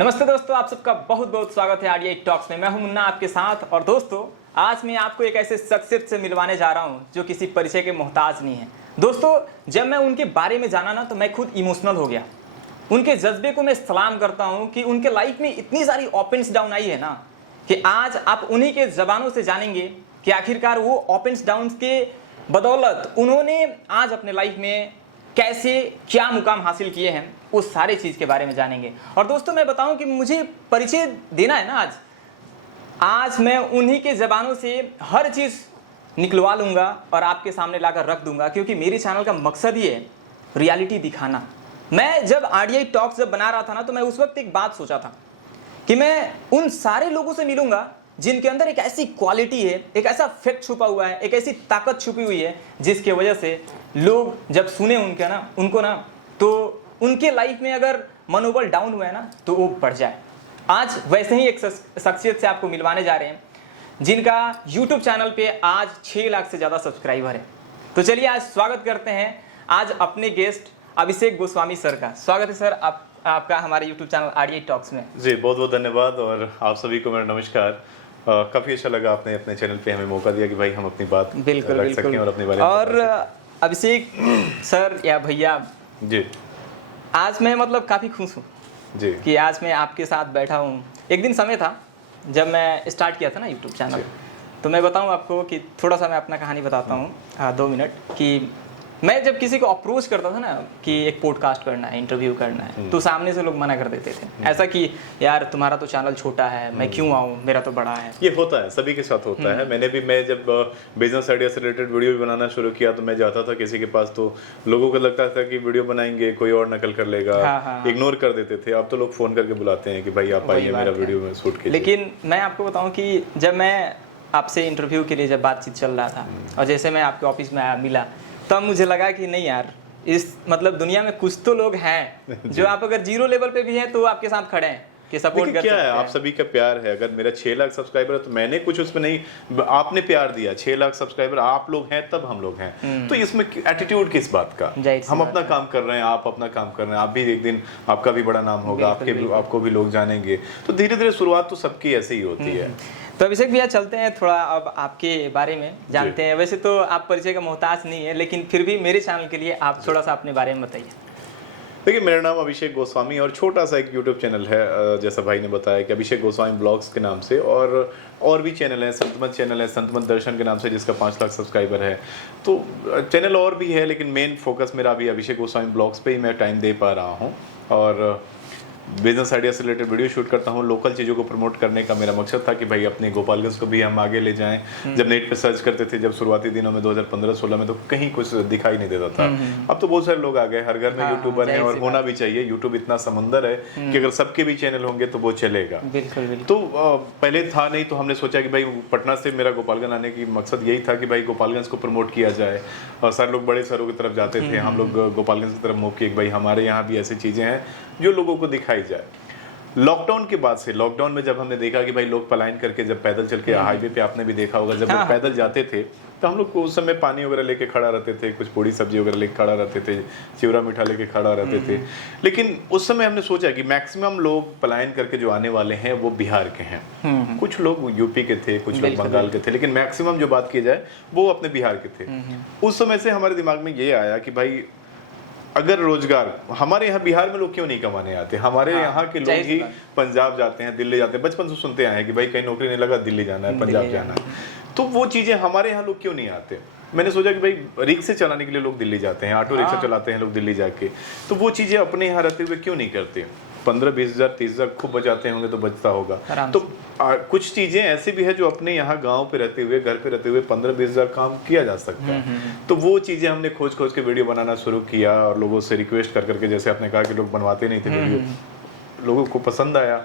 नमस्ते दोस्तों, आप सबका बहुत बहुत स्वागत है आरडीआई टॉक्स में। मैं हूं मुन्ना आपके साथ। और दोस्तों, आज मैं आपको एक ऐसे शख्सियत से मिलवाने जा रहा हूं जो किसी परिचय के मोहताज नहीं है। दोस्तों, जब मैं उनके बारे में जाना ना तो मैं खुद इमोशनल हो गया। उनके जज्बे को मैं सलाम करता हूं कि उनके लाइफ में इतनी सारी अप एंड डाउन आई है ना कि आज आप उन्हीं के जबानों से जानेंगे कि आखिरकार वो अप एंड डाउन के बदौलत उन्होंने आज अपने लाइफ में कैसे क्या मुकाम हासिल किए हैं, उस सारे चीज़ के बारे में जानेंगे। और दोस्तों, मैं बताऊं कि मुझे परिचय देना है ना आज मैं उन्हीं के ज़बानों से हर चीज़ निकलवा लूँगा और आपके सामने लाकर रख दूंगा, क्योंकि मेरे चैनल का मकसद ही है रियलिटी दिखाना। मैं जब आरडीआई टॉक्स जब बना रहा था ना तो मैं उस वक्त एक बात सोचा था कि मैं उन सारे लोगों से मिलूंगा जिनके अंदर एक ऐसी क्वालिटी है, एक ऐसा फैक्ट छुपा हुआ है, एक ऐसी ताकत छुपी हुई है जिसकी वजह से लोग जब सुने उनको ना तो उनके लाइफ में अगर मनोबल डाउन हुआ है ना तो वो बढ़ जाए। आज वैसे ही एक शख्सियत से आपको मिलवाने जा रहे हैं जिनका YouTube चैनल पे आज 6 लाख से ज़्यादा सब्सक्राइबर है। तो चलिए आज स्वागत करते हैं आज अपने गेस्ट अभिषेक गोस्वामी सर का। स्वागत है सर आपका हमारे YouTube चैनल आरडीआई टॉक्स में। जी बहुत बहुत धन्यवाद और आप सभी को मेरा नमस्कार। काफ़ी अच्छा लगा आपने अपने चैनल पे हमें मौका दिया कि भाई हम अपनी बात रख सकें और अपने बारे में। और अभिषेक सर या भैया जी, आज मैं मतलब काफ़ी खुश हूँ जी कि आज मैं आपके साथ बैठा हूँ। एक दिन समय था जब मैं स्टार्ट किया था ना यूट्यूब चैनल, तो मैं बताऊँ आपको कि थोड़ा सा मैं अपना कहानी बताता हूँ 2 मिनट। कि मैं जब किसी को अप्रोच करता था ना कि एक पॉडकास्ट करना है, इंटरव्यू करना है, तो सामने से लोग मना कर देते थे, ऐसा कि यार तुम्हारा तो चैनल छोटा है, मैं क्यों आऊँ, मेरा तो बड़ा है। ये होता है, सभी के साथ होता है। मैं जब बिजनेस आइडिया से रिलेटेड वीडियो भी बनाना शुरू किया तो मैं जाता था किसी के पास तो लोगों को लगता था कि वीडियो बनाएंगे कोई और नकल कर लेगा, इग्नोर कर देते थे। अब तो लोग फोन करके बुलाते हैं कि भाई आप आइए मेरा वीडियो में शूट कीजिए। लेकिन मैं आपको बताऊँ कि जब मैं आपसे इंटरव्यू के लिए जब बातचीत चल रहा था और जैसे मैं आपके ऑफिस में मिला तब मुझे लगा कि नहीं यार, इस मतलब दुनिया में कुछ तो लोग हैं जो आप अगर 0 लेवल पे भी हैं तो आपके साथ खड़े हैं कि सपोर्ट कर क्या है। आप सभी का प्यार है। अगर मेरा 6 लाख सब्सक्राइबर है तो मैंने कुछ उसमें नहीं, आपने प्यार दिया। 6 लाख सब्सक्राइबर आप लोग हैं तब हम लोग हैं, तो इसमें एटीट्यूड किस बात का। हम अपना काम कर रहे हैं, आप अपना काम कर रहे हैं। आप भी एक दिन आपका भी बड़ा नाम होगा, आपको भी लोग जानेंगे। तो धीरे धीरे शुरुआत तो सबकी ऐसे ही होती है। तो अभिषेक भैया चलते हैं थोड़ा अब आपके बारे में जानते हैं। वैसे तो आप परिचय का मोहताज नहीं है, लेकिन फिर भी मेरे चैनल के लिए आप थोड़ा सा अपने बारे में बताइए। देखिए, मेरा नाम अभिषेक गोस्वामी और छोटा सा एक यूट्यूब चैनल है, जैसा भाई ने बताया कि अभिषेक गोस्वामी ब्लॉग्स के नाम से, और भी चैनल है, संतमत चैनल है, संतमत दर्शन के नाम से, जिसका 5 लाख सब्सक्राइबर है। तो चैनल और भी है, लेकिन मेन फोकस मेरा अभी अभिषेक गोस्वामी ब्लॉग्स पे ही मैं टाइम दे पा रहा हूँ। और बिजनेस आइडिया से रिलेटेड वीडियो शूट करता हूँ। लोकल चीज़ों को प्रमोट करने का मेरा मकसद था कि भाई अपने गोपालगंज को भी हम आगे ले जाएं। जब नेट पे सर्च करते थे, जब शुरुआती दिनों में 2015-16 में, तो कहीं कुछ दिखाई नहीं देता था। अब तो बहुत सारे लोग आ गए, हर घर में यूट्यूबर हैं और होना भी चाहिए। यूट्यूब इतना समंदर है कि अगर सबके भी चैनल होंगे तो वो चलेगा। तो पहले था नहीं, तो हमने सोचा कि भाई पटना से मेरा गोपालगंज आने की मकसद यही था कि भाई गोपालगंज को प्रमोट किया जाए। और सारे लोग बड़े शहरों की तरफ जाते थे, हम लोग गोपालगंज की तरफ मूव किए। भाई हमारे यहाँ भी ऐसी चीज़ें हैं जो लोगों को दिखाई जाए। लॉकडाउन के बाद से, लॉकडाउन में जब हमने देखा कि भाई लोग पलायन करके जब पैदल चल के, हाईवे पे आपने भी देखा होगा, जब लोग पैदल जाते थे तो हम लोग उस समय पानी वगैरह लेके खड़ा रहते थे, कुछ पूड़ी सब्जी वगैरह लेके खड़ा रहते थे, चिवड़ा मीठा लेके खड़ा रहते थे। लेकिन उस समय हमने सोचा कि मैक्सिमम लोग पलायन करके जो आने वाले हैं वो बिहार के हैं। कुछ लोग यूपी के थे, कुछ लोग बंगाल के थे, लेकिन मैक्सिमम जो बात की जाए वो अपने बिहार के थे। उस समय से हमारे दिमाग में ये आया कि भाई अगर रोजगार, हमारे यहाँ बिहार में लोग क्यों नहीं कमाने आते। हमारे यहाँ के लोग ही पंजाब जाते हैं, दिल्ली जाते हैं। बचपन से सुनते आए हैं कि भाई कहीं नौकरी नहीं लगा, दिल्ली जाना है, पंजाब जाना है। तो वो चीजें हमारे यहाँ लोग क्यों नहीं आते। मैंने सोचा कि भाई रिक्शे चलाने के लिए लोग दिल्ली जाते हैं, ऑटो रिक्शा चलाते हैं लोग दिल्ली जाके, तो वो चीजें अपने यहाँ रहते हुए क्यों नहीं करते। 15-20 हज़ार 30 हज़ार खूब बचाते होंगे तो बचता होगा। तो कुछ चीजें ऐसी भी है जो अपने यहाँ गांव पे रहते हुए, घर पे रहते हुए 15-20 हज़ार काम किया जा सकता है। तो वो चीजें हमने खोज के वीडियो बनाना शुरू किया और लोगों से रिक्वेस्ट कर करके, जैसे आपने कहा कि लोग बनवाते नहीं थे वीडियो, लोगों को पसंद आया।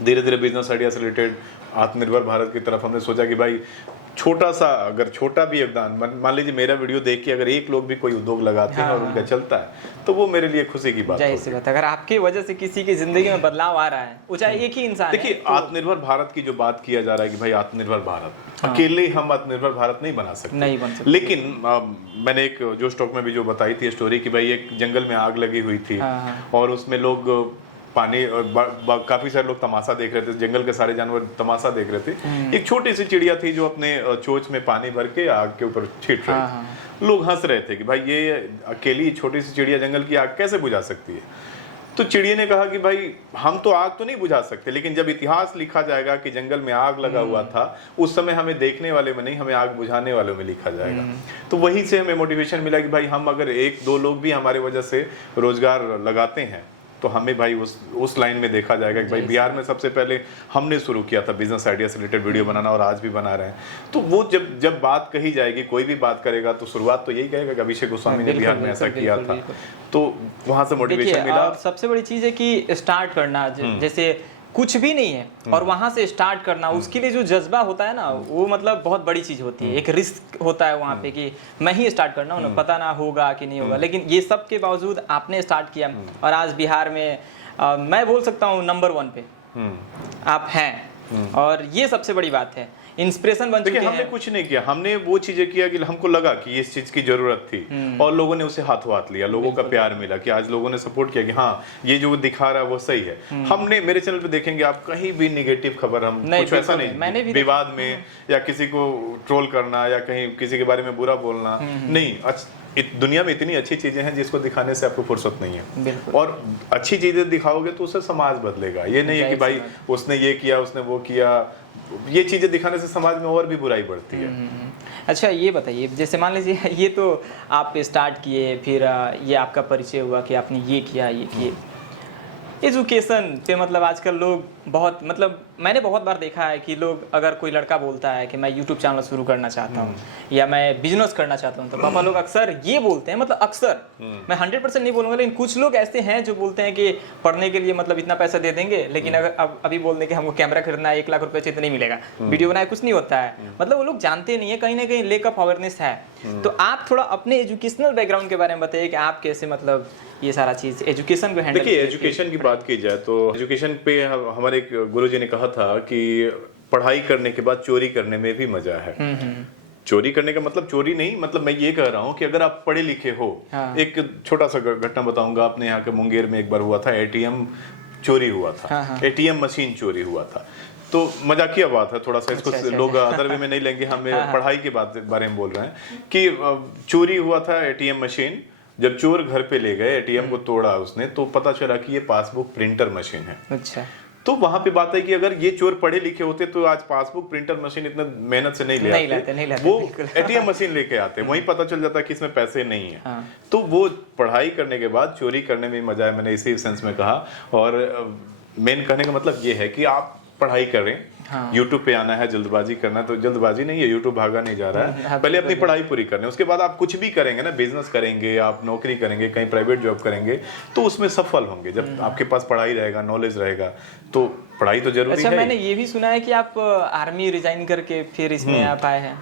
धीरे धीरे बिजनेस आइडिया से रिलेटेड आत्मनिर्भर भारत की तरफ हमने सोचा कि भाई छोटा सा, अगर छोटा भी योगदान, मान लीजिए मेरा वीडियो देख के अगर एक लोग भी कोई उद्योग लगाते हैं और उनका चलता है तो वो मेरे लिए खुशी की बात है। अगर आपकी वजह से किसी की जिंदगी में बदलाव आ रहा है, वो चाहे एक ही इंसान। देखिए, आत्मनिर्भर भारत की जो बात किया जा रहा है कि भाई आत्मनिर्भर भारत, अकेले हम आत्मनिर्भर भारत नहीं बना सकते, नहीं बन सकते। लेकिन मैंने एक जो स्टॉक में भी जो बताई थी स्टोरी कि भाई एक जंगल में आग लगी हुई थी और उसमें लोग पानी काफी सारे लोग तमाशा देख रहे थे, जंगल के सारे जानवर तमाशा देख रहे थे। एक छोटी सी चिड़िया थी जो अपने चोंच में पानी भर के आग के ऊपर छिट रही थी। लोग हंस रहे थे कि भाई ये अकेली छोटी सी चिड़िया जंगल की आग कैसे बुझा सकती है। तो चिड़िया ने कहा कि भाई हम तो आग तो नहीं बुझा सकते, लेकिन जब इतिहास लिखा जाएगा कि जंगल में आग लगा हुआ था, उस समय हमें देखने वाले में नहीं, हमें आग बुझाने वालों में लिखा जाएगा। तो वहीं से हमें मोटिवेशन मिला कि भाई हम अगर एक दो लोग भी हमारे वजह से रोजगार लगाते हैं तो हमें भाई उस लाइन में देखा जाएगा कि भाई बिहार में सबसे पहले हमने शुरू किया था बिजनेस आइडिया से रिलेटेड वीडियो बनाना, और आज भी बना रहे हैं। तो वो जब बात कही जाएगी, कोई भी बात करेगा तो शुरुआत तो यही कहेगा कि अभिषेक गोस्वामी ने बिहार में ऐसा किया था। तो वहां से मोटिवेशन मिला। सबसे बड़ी चीज है कि स्टार्ट करना, जैसे कुछ भी नहीं है और वहां से स्टार्ट करना, उसके लिए जो जज्बा होता है ना, वो मतलब बहुत बड़ी चीज होती है। एक रिस्क होता है वहां पे कि मैं ही स्टार्ट करना हूं ना, पता ना होगा कि नहीं होगा, लेकिन ये सब के बावजूद आपने स्टार्ट किया और आज बिहार में मैं बोल सकता हूँ नंबर 1 पे आप हैं, और ये सबसे बड़ी बात है। इंस्पिरेशन बन चुके हैं। हमने कुछ नहीं किया, हमने वो चीजें किया कि हमको लगा कि इस चीज की जरूरत थी और लोगों ने उसे हाथों हाथ लिया, लोगों का प्यार मिला कि आज लोगों ने सपोर्ट किया कि हाँ ये जो दिखा रहा है वो सही है। हमने मेरे चैनल पे देखेंगे आप कहीं भी निगेटिव खबर हम कुछ ऐसा नहीं, विवाद में या किसी को ट्रोल करना या कहीं किसी के बारे में बुरा बोलना नहीं। दुनिया में इतनी अच्छी चीजें हैं जिसको दिखाने से आपको फुर्सत नहीं है, और अच्छी चीजें दिखाओगे तो उससे समाज बदलेगा। ये नहीं है कि भाई उसने ये किया उसने वो किया, ये चीजें दिखाने से समाज में और भी बुराई बढ़ती है। अच्छा ये बताइए, जैसे मान लीजिए ये तो आप स्टार्ट किए, फिर ये आपका परिचय हुआ कि आपने ये किया ये किए। एजुकेशन पे मतलब आजकल लोग बहुत, मतलब मैंने बहुत बार देखा है कि लोग, अगर कोई लड़का बोलता है कि मैं यूट्यूब चैनल शुरू करना चाहता हूँ या मैं बिजनेस करना चाहता हूँ, तो पापा लोग अक्सर ये बोलते हैं, मतलब अक्सर, मैं 100% नहीं बोलूँगा, लेकिन कुछ लोग ऐसे हैं जो बोलते हैं कि पढ़ने के लिए मतलब इतना पैसा दे देंगे, लेकिन अगर अब अभी बोल दें कि हमको कैमरा खरीदना है 1 लाख रुपये से इतना नहीं मिलेगा, वीडियो बनाए कुछ नहीं होता है। मतलब वो लोग जानते नहीं है, कहीं ना कहीं लेक ऑफ अवेयरनेस है। तो आप थोड़ा अपने एजुकेशनल बैकग्राउंड के बारे में बताइए कि आप कैसे मतलब ये सारा चीज एजुकेशन को हैंडल। देखिए एजुकेशन की बात की जाए तो एजुकेशन पे हमारे एक गुरुजी ने कहा था कि पढ़ाई करने के बाद चोरी करने में भी मजा है। चोरी करने का मतलब चोरी नहीं, मतलब मैं ये कह रहा हूँ कि अगर आप पढ़े लिखे हो। एक छोटा सा घटना बताऊंगा, अपने यहाँ के मुंगेर में एक बार हुआ था, एटीएम चोरी हुआ था। एटीएम मशीन चोरी हुआ था। तो मजाकिया बात है थोड़ा सा, इसको लोग अदर वे में नहीं लेंगे, हमें पढ़ाई के बारे में बोल रहे हैं कि चोरी हुआ था एटीएम मशीन। जब चोर घर पे ले गए, एटीएम को तोड़ा उसने, तो पता चला कि ये पासबुक प्रिंटर मशीन है। अच्छा। तो वहां पे बात है कि अगर ये चोर पढ़े लिखे होते तो आज पासबुक प्रिंटर मशीन इतना मेहनत से नहीं ले आते, वो एटीएम मशीन लेके आते, वहीं पता चल जाता कि इसमें पैसे नहीं है। तो वो पढ़ाई करने के बाद चोरी करने में मजा है, मैंने इसी सेंस में कहा। और मेन कहने का मतलब ये है कि आप पढ़ाई करें। YouTube पे आना है, जल्दबाजी करना है तो जल्दबाजी नहीं है, YouTube भागा नहीं जा रहा है। पहले अपनी पढ़ाई पूरी करनी है, उसके बाद आप कुछ भी करेंगे ना, बिजनेस करेंगे, आप नौकरी करेंगे, कहीं प्राइवेट जॉब करेंगे, तो उसमें सफल होंगे जब आपके पास पढ़ाई रहेगा, नॉलेज रहेगा। तो पढ़ाई तो जरूरी है। मैंने ये भी सुना है कि आप आर्मी रिजाइन करके फिर इसमें आप आए हैं।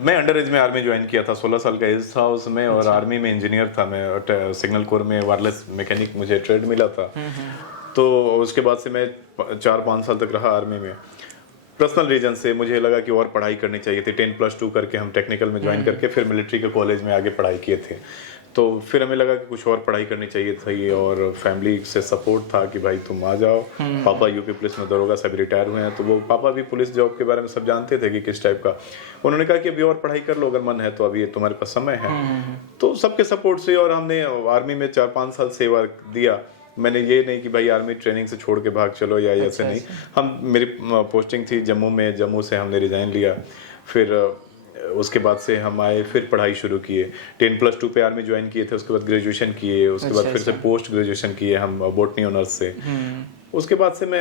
मैं अंडर एज में आर्मी ज्वाइन किया था, 16 साल का एज था उसमें, और आर्मी में इंजीनियर था मैं, सिग्नल कोर में वायरलेस मैकेनिक मुझे ट्रेड मिला था। तो उसके बाद से मैं 4-5 साल तक रहा आर्मी में। पर्सनल रीजन से मुझे लगा कि और पढ़ाई करनी चाहिए थी। 10+2 करके हम टेक्निकल में ज्वाइन करके फिर मिलिट्री के कॉलेज में आगे पढ़ाई किए थे। तो फिर हमें लगा कि कुछ और पढ़ाई करनी चाहिए थी, और फैमिली से सपोर्ट था कि भाई तुम आ जाओ। पापा यूपी पुलिस में दरोगा साहब रिटायर हुए हैं, तो वो पापा भी पुलिस जॉब के बारे में सब जानते थे कि किस टाइप का। उन्होंने कहा कि अभी और पढ़ाई कर लो, अगर मन है तो अभी तुम्हारे पास समय है। तो सबके सपोर्ट से, और हमने आर्मी में 4-5 साल सेवा दिया। मैंने ये नहीं कि भाई आर्मी ट्रेनिंग से छोड़ के भाग चलो या ऐसे नहीं। हम मेरी पोस्टिंग थी जम्मू में, जम्मू से हमने रिजाइन लिया। फिर उसके बाद से हम आए, फिर पढ़ाई शुरू किए। 10+2 पे आर्मी ज्वाइन किए थे, उसके बाद ग्रेजुएशन किए, उसके बाद फिर से पोस्ट ग्रेजुएशन किए हम बॉटनी ऑनर्स से। उसके बाद से मैं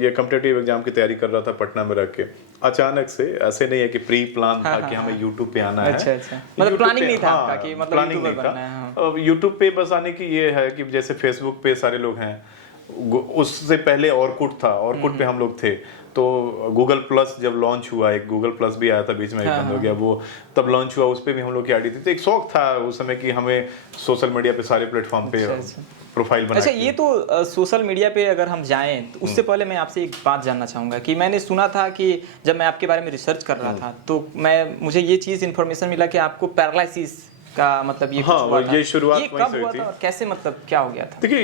ये कॉम्पिटिटिव एग्जाम की तैयारी कर रहा था पटना में रह के। अचानक से, ऐसे नहीं है कि प्री प्लान था कि हमें यूट्यूब पे आना है। मतलब प्लानिंग नहीं था आपका कि मतलब यूट्यूबर बनना है। यूट्यूब पे बस आने की ये है कि जैसे फेसबुक पे सारे लोग हैं, उससे पहले ऑरकुट था, ऑरकुट पे हम लोग थे। तो गूगल प्लस जब लॉन्च हुआ, एक गूगल प्लस भी आया था बीच में, बंद हो गया वो, तब लॉन्च हुआ, उस पे भी हम लोग की आईडी थी। तो एक शौक था उस समय कि हमें सोशल मीडिया पे सारे प्लेटफॉर्म पे प्रोफाइल बना। अच्छा, ये तो सोशल मीडिया पे अगर हम जाएं तो उससे पहले मैं आपसे एक बात जानना चाहूँगा कि मैंने सुना था कि जब मैं आपके बारे में रिसर्च कर रहा था तो मुझे ये चीज़ इन्फॉर्मेशन मिला कि आपको पैरालिसिस का मतलब ये हाँ, कुछ हुआ था? ये शुरुआत ये वहीं कब से हुई हुआ थी। था और कैसे मतलब क्या हो गया था? देखिए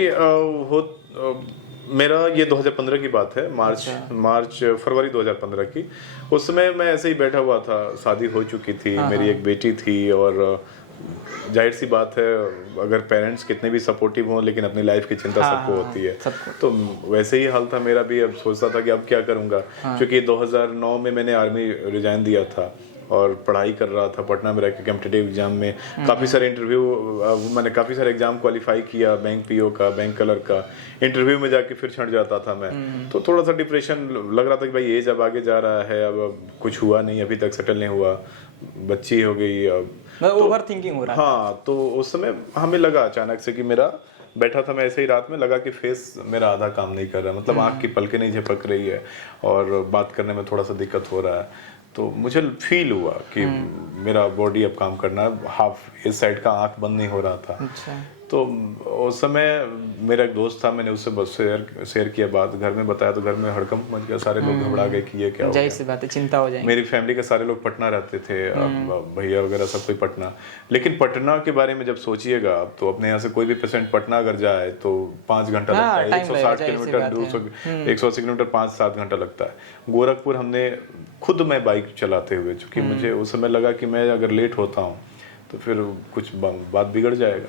मेरा ये 2015 की बात है, मार्च फरवरी 2015 की। उस समय मैं ऐसे ही बैठा हुआ था, शादी हो चुकी थी, मेरी एक बेटी थी और जाहिर सी बात है अगर पेरेंट्स कितने भी सपोर्टिव हों लेकिन अपनी लाइफ की चिंता सबको होती है। सबको। तो वैसे ही हाल था मेरा भी। अब सोचता था कि अब क्या करूंगा, क्योंकि 2009 में मैंने आर्मी रिजाइन दिया था और पढ़ाई कर रहा था पटना में रह के कॉम्पिटिटिव एग्जाम में। काफ़ी सारे इंटरव्यू, मैंने काफ़ी सारे एग्जाम क्वालिफाई किया, बैंक पीओ का, बैंक क्लर्क का। इंटरव्यू में जाके फिर छंट जाता था मैं। तो थोड़ा सा डिप्रेशन लग रहा था कि भाई एज अब आगे जा रहा है, अब कुछ हुआ नहीं, अभी तक सेटल नहीं हुआ, बच्ची हो गई, अब ओवर थिंकिंग हो रहा है। हाँ। तो उस समय हमें लगा अचानक से कि मेरा बैठा था मैं ऐसे ही रात में, लगा कि फेस मेरा आधा काम नहीं कर रहा, मतलब आँख की पलकें नहीं झपक रही है और बात करने में थोड़ा सा दिक्कत हो रहा है। तो मुझे फील हुआ कि मेरा बॉडी अब काम करना है, हाफ इस साइड का आँख बंद नहीं हो रहा था। अच्छा। तो उस समय मेरा एक दोस्त था, मैंने उससे बस शेयर किया बात, घर में बताया तो घर में हड़कंप मच गया, सारे लोग घबरा गए कि ये क्या हो जाहिर गया। सी बात है, चिंता हो जाएगी। मेरी फैमिली के सारे लोग पटना रहते थे, भैया वगैरह सब कोई पटना। लेकिन पटना के बारे में जब सोचिएगा आप, तो अपने यहाँ से कोई भी पेशेंट पटना अगर जाए तो 5 घंटा लगता है, 160 किलोमीटर, 180 किलोमीटर 5-7 घंटा लगता है। गोरखपुर हमने खुद, मैं बाइक चलाते हुए, चूंकि मुझे उस समय लगा कि मैं अगर लेट होता हूँ तो फिर कुछ बात बिगड़ जाएगा।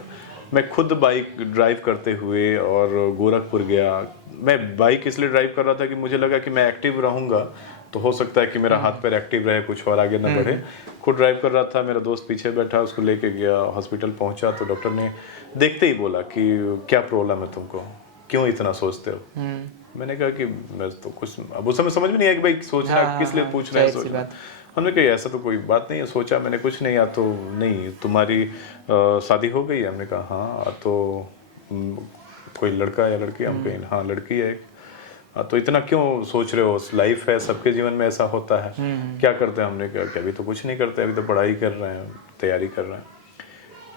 मैं खुद बाइक ड्राइव करते हुए और गोरखपुर गया। मैं बाइक इसलिए ड्राइव कर रहा था कि मुझे लगा कि मैं एक्टिव रहूंगा तो हो सकता है कि मेरा हाथ पैर एक्टिव रहे, कुछ और आगे ना बढ़े। खुद ड्राइव कर रहा था, मेरा दोस्त पीछे बैठा, उसको लेके गया, हॉस्पिटल पहुंचा तो डॉक्टर ने देखते ही बोला कि क्या प्रॉब्लम है तुमको, क्यों इतना सोचते हो। मैंने कहा कि मैं तो कुछ, अब उस समय समझ में नहीं आया कि भाई सोचना किस लिए पूछ रहे हैं, सोचना। हमने कहा ऐसा तो कोई बात नहीं है, सोचा मैंने कुछ नहीं। या तो नहीं तुम्हारी शादी हो गई है? हमने कहा हाँ। तो कोई लड़का या लड़की? हम कहें हाँ लड़की है। तो इतना क्यों सोच रहे हो, लाइफ है, सबके जीवन में ऐसा होता है, क्या करते हैं? हमने कहा कि अभी तो कुछ नहीं करते, अभी तो पढ़ाई कर रहे हैं, तैयारी कर रहे हैं।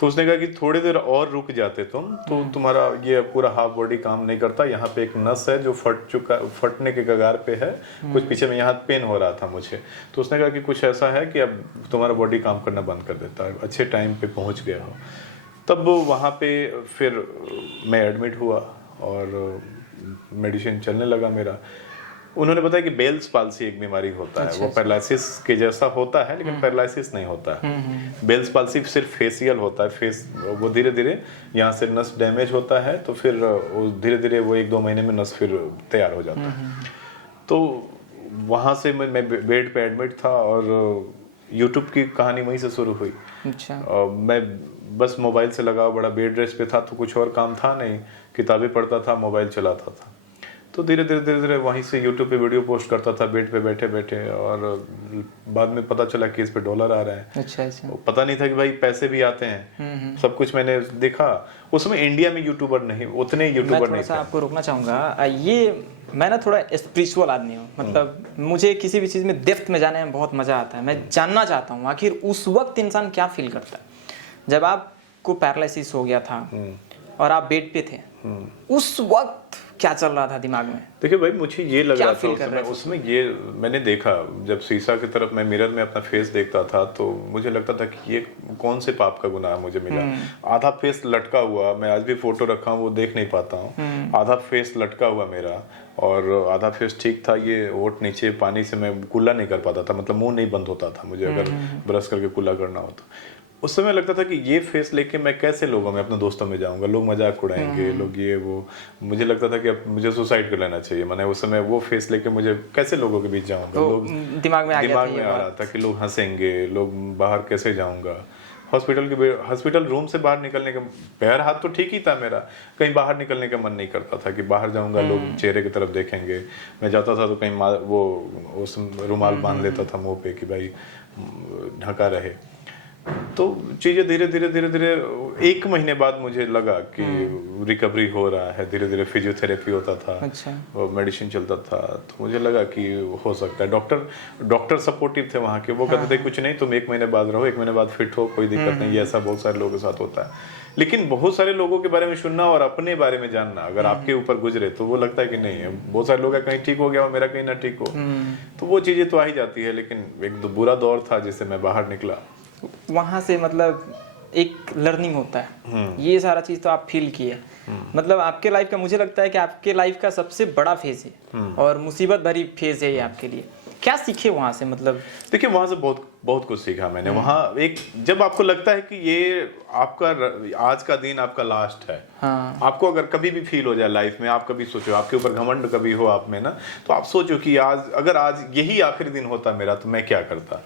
तो उसने कहा कि थोड़ी देर और रुक जाते तुम तो तुम्हारा ये पूरा हाफ बॉडी काम नहीं करता, यहाँ पे एक नस है जो फटने के कगार पे है, कुछ पीछे में यहाँ पेन हो रहा था मुझे। तो उसने कहा कि कुछ ऐसा है कि अब तुम्हारा बॉडी काम करना बंद कर देता है, अच्छे टाइम पे पहुँच गया हो। तब वहाँ पे फिर मैं एडमिट हुआ और मेडिसिन चलने लगा मेरा। उन्होंने बताया कि बेल्स पाल्सी एक बीमारी होता है, वो पैरालिसिस के जैसा होता है लेकिन पैरालिसिस नहीं होता है। बेल्स पाल्सी सिर्फ फेसियल होता है, फेस वो धीरे धीरे यहाँ से नस डैमेज होता है तो फिर धीरे धीरे वो 1-2 महीने में नस फिर तैयार हो जाता है। तो वहाँ से मैं बेड पे एडमिट था और यूट्यूब की कहानी वहीं से शुरू हुई। अच्छा। मैं बस मोबाइल से लगा बड़ा, बेड रेस्ट पे था तो कुछ और काम था नहीं, किताबें पढ़ता था, मोबाइल चलाता था। तो धीरे धीरे वहीं से यूट्यूब पे वीडियो पोस्ट करता था बेड पे बैठे बैठे। और बाद में पता चला कि इस पे डॉलर आ रहे हैं। अच्छा। पता नहीं था कि भाई पैसे भी आते हैं। सब कुछ मैंने देखा। उसमें इंडिया में यूट्यूबर नहीं, उतने यूट्यूबर नहीं थे। आपको रोकना चाहूंगा, ये मैं ना थोड़ा स्पिरिचुअल आदमी हूँ, मतलब मुझे किसी भी चीज़ में डेप्थ में जाने में बहुत मज़ा आता है। मैं जानना चाहता हूँ आखिर उस वक्त इंसान क्या फील करता है जब आपको पैरालिसिस हो गया था और आप बेड पे थे। उस वक्त क्या चल रहा था दिमाग में? देखिए भाई, मुझे ये लग रहा था उसमें ये मैंने देखा, जब शीशा की तरफ मैं मिरर में अपना फेस देखता था तो मुझे लगता था कि ये कौन से पाप का गुनाह मुझे मिला। आधा फेस लटका हुआ, मैं आज भी फोटो रखा हूँ वो देख नहीं पाता हूँ। आधा फेस लटका हुआ मेरा और आधा फेस ठीक था। ये ओठ नीचे पानी से मैं कुल्ला नहीं कर पाता था, मतलब मुंह नहीं बंद होता था मुझे अगर ब्रश करके कुल्ला करना हो तो। उस समय लगता था कि ये फेस लेके मैं कैसे लोगों में, अपने दोस्तों में जाऊंगा, लोग मजाक उड़ाएंगे, लोग ये वो। मुझे लगता था कि अब मुझे सुसाइड कर लेना चाहिए। मैंने उस समय वो फेस लेके मुझे कैसे लोगों के बीच जाऊंगा, तो लोग दिमाग में आ रहा था कि लोग हंसेंगे, लोग बाहर कैसे जाऊंगा। हॉस्पिटल रूम से बाहर निकलने का, पैर हाथ तो ठीक ही था मेरा, कहीं बाहर निकलने का मन नहीं करता था कि बाहर जाऊंगा लोग चेहरे की तरफ देखेंगे। मैं जाता था तो कहीं वो उस रुमाल बांध लेता था मुंह पे कि भाई ढका रहे। तो चीजें धीरे धीरे 1 महीने बाद मुझे लगा कि रिकवरी हो रहा है। धीरे धीरे फिजियोथेरेपी होता था। अच्छा। और मेडिसिन चलता था तो मुझे लगा कि हो सकता है। डॉक्टर सपोर्टिव थे वहाँ के, वो कहते थे कुछ नहीं, तुम 1 महीने बाद रहो, 1 महीने बाद फिट हो, कोई दिक्कत नहीं। ऐसा बहुत सारे लोगों के साथ होता है। लेकिन बहुत सारे लोगों के बारे में सुनना और अपने बारे में जानना, अगर आपके ऊपर गुजरे तो वो लगता है कि नहीं है, बहुत सारे लोग कहीं ठीक हो गया, मेरा कहीं ना ठीक हो। तो वो चीजें तो आ ही जाती है। लेकिन एक बुरा दौर था जिससे मैं बाहर निकला। वहाँ से मतलब एक लर्निंग होता है, ये सारा चीज़ तो आप फील किए। मतलब आपके लाइफ का, मुझे लगता है कि आपके लाइफ का सबसे बड़ा फेज है और मुसीबत भरी फेज है ये आपके लिए। क्या सीखे वहाँ से? मतलब देखिए वहाँ से बहुत बहुत कुछ सीखा मैंने। वहाँ एक जब आपको लगता है कि ये आपका आज का दिन आपका लास्ट है, हाँ। आपको अगर कभी भी फील हो जाए लाइफ में, आप कभी सोचो, आपके ऊपर घमंड कभी हो आप में ना, तो आप सोचो कि अगर आज यही आखिरी दिन होता मेरा तो मैं क्या करता।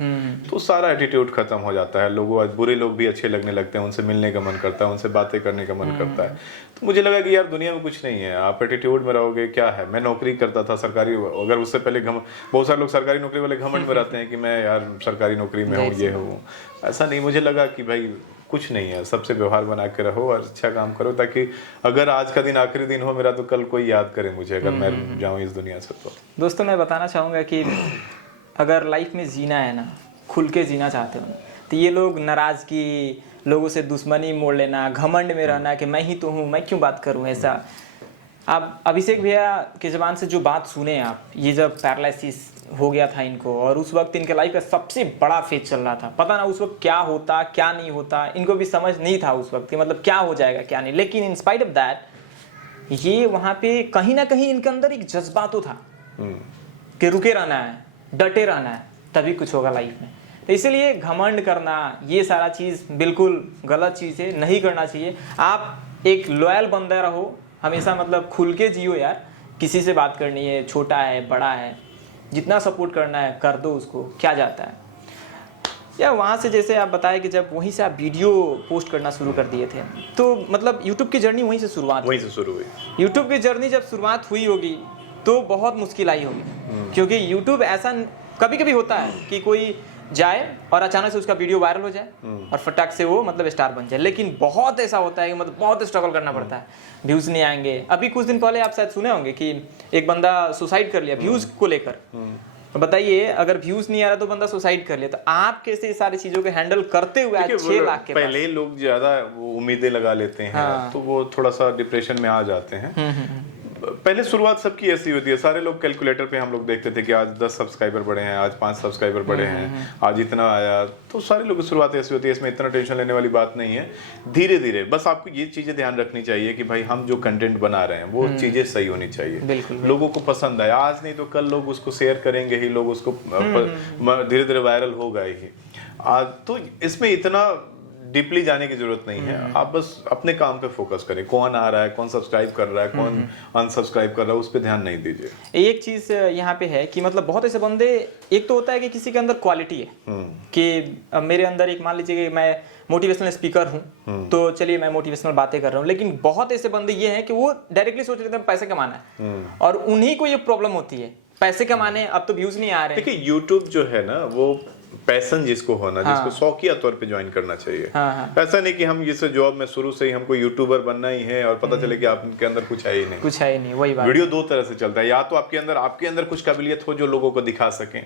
तो सारा एटीट्यूड खत्म हो जाता है। लोगों, बुरे लोग भी अच्छे लगने लगते हैं, उनसे मिलने का मन करता है, उनसे बातें करने का मन करता है। तो मुझे लगा कि यार दुनिया में कुछ नहीं है, आप एटीट्यूड में रहोगे क्या है। मैं नौकरी करता था सरकारी, अगर उससे पहले बहुत सारे लोग सरकारी नौकरी वाले घमंड में रहते हैं कि मैं यार सरकारी नौकरी में हूँ, ये हूँ। ऐसा नहीं, मुझे लगा कि भाई कुछ नहीं है, सबसे व्यवहार बना के रहो और अच्छा काम करो, ताकि अगर आज का दिन आखिरी दिन हो मेरा तो कल कोई याद करे मुझे, अगर मैं जाऊं इस दुनिया से। तो दोस्तों मैं बताना चाहूँगा कि अगर लाइफ में जीना है ना, खुल के जीना चाहते हो ना, तो ये लोग नाराज़गी, लोगों से दुश्मनी मोड़ लेना, घमंड में रहना कि मैं ही तो हूँ, मैं क्यों बात करूँ, ऐसा। आप अभिषेक भैया के ज़बान से जो बात सुने आप, ये जब पैरालिसिस हो गया था इनको और उस वक्त इनके लाइफ का सबसे बड़ा फेज चल रहा था, पता ना उस वक्त क्या होता क्या नहीं होता, इनको भी समझ नहीं था उस वक्त कि मतलब क्या हो जाएगा क्या नहीं। लेकिन इन स्पाइट ऑफ दैट ये वहाँ पे कहीं ना कहीं इनके अंदर एक जज्बा तो था कि रुके रहना है, डटे रहना है, तभी कुछ होगा लाइफ में। तो इसलिए घमंड करना, ये सारा चीज़ बिल्कुल गलत चीज़ है, नहीं करना चाहिए। आप एक लॉयल बंदा रहो हमेशा, मतलब खुल के जियो यार। किसी से बात करनी है, छोटा है बड़ा है, जितना सपोर्ट करना है कर दो उसको, क्या जाता है या। वहाँ से जैसे आप बताए कि जब वहीं से आप वीडियो पोस्ट करना शुरू कर दिए थे, तो मतलब यूट्यूब की जर्नी वहीं से शुरुआत हुई। यूट्यूब की जर्नी जब शुरुआत हुई होगी तो बहुत मुश्किल आई होगी, क्योंकि यूट्यूब ऐसा कभी कभी होता है कि कोई जाए और अचानक से उसका वीडियो वायरल हो जाए और फटाक से वो मतलब स्टार बन जाए। लेकिन बहुत ऐसा होता है कि मतलब बहुत स्ट्रगल करना पड़ता है, व्यूज नहीं आएंगे। अभी कुछ दिन पहले आप शायद सुने होंगे कि एक बंदा सुसाइड कर लिया व्यूज को लेकर। बताइए, अगर व्यूज नहीं आ रहा तो बंदा सुसाइड कर लिया, तो आप कैसे सारी चीजों को हैंडल करते हुए आज 6 लाख के पहले लोग ज्यादा उम्मीदें लगा लेते हैं, तो वो थोड़ा सा डिप्रेशन में आ जाते हैं। पहले शुरुआत सबकी ऐसी होती है, सारे लोग कैलकुलेटर पे हम लोग देखते थे कि आज 10 सब्सक्राइबर बढ़े हैं, आज 5 सब्सक्राइबर बढ़े हैं, आज इतना आया। तो सारे लोग की शुरुआत ऐसी होती है, इसमें इतना टेंशन लेने वाली बात नहीं है। धीरे धीरे बस आपको ये चीजें ध्यान रखनी चाहिए कि भाई हम जो कंटेंट बना रहे हैं वो चीजें सही होनी चाहिए, लोगों को पसंद आए। आज नहीं तो कल लोग उसको शेयर करेंगे ही, लोग उसको धीरे धीरे वायरल होगा ही। आज तो इसमें इतना डीपली जाने की जरूरत नहीं है, आप बस अपने काम पे फोकस करें। कौन आ रहा है, कौन सब्सक्राइब कर रहा है, कौन अनसब्सक्राइब कर रहा है, उस पे ध्यान नहीं दीजिए। एक चीज यहाँ पे है कि मतलब बहुत ऐसे बंदे, एक तो होता है कि किसी के अंदर क्वालिटी है कि मेरे अंदर एक, मान लीजिए कि मैं मोटिवेशनल स्पीकर हूँ तो चलिए मैं मोटिवेशनल बातें कर रहा हूँ। लेकिन बहुत ऐसे बंदे ये हैं कि वो डायरेक्टली सोच रहे थे पैसे कमाना है और उन्हीं को ये प्रॉब्लम होती है, पैसे कमाने, अब तो व्यूज नहीं आ रहे हैं। देखिए यूट्यूब जो है ना, वो पैशन जिसको होना, जिसको शौकिया तौर पे ज्वाइन करना चाहिए। ऐसा नहीं कि हम इस जॉब में शुरू से ही हमको यूट्यूबर बनना ही है और पता चले कि आपके अंदर कुछ है ही नहीं। कुछ है ही नहीं, वही बात। वीडियो दो तरह से चलता है, या तो आपके अंदर कुछ काबिलियत हो जो लोगों को दिखा सकें,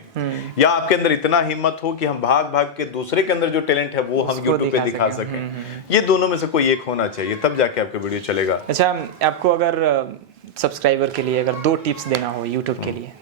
या आपके अंदर इतना हिम्मत हो कि हम भाग भाग के दूसरे के अंदर जो टैलेंट है वो हम यूट्यूब पे दिखा सकें। ये दोनों में से कोई एक होना चाहिए, तब जाके आपका वीडियो चलेगा। अच्छा, आपको अगर सब्सक्राइबर के लिए अगर 2 टिप्स देना हो यूट्यूब के लिए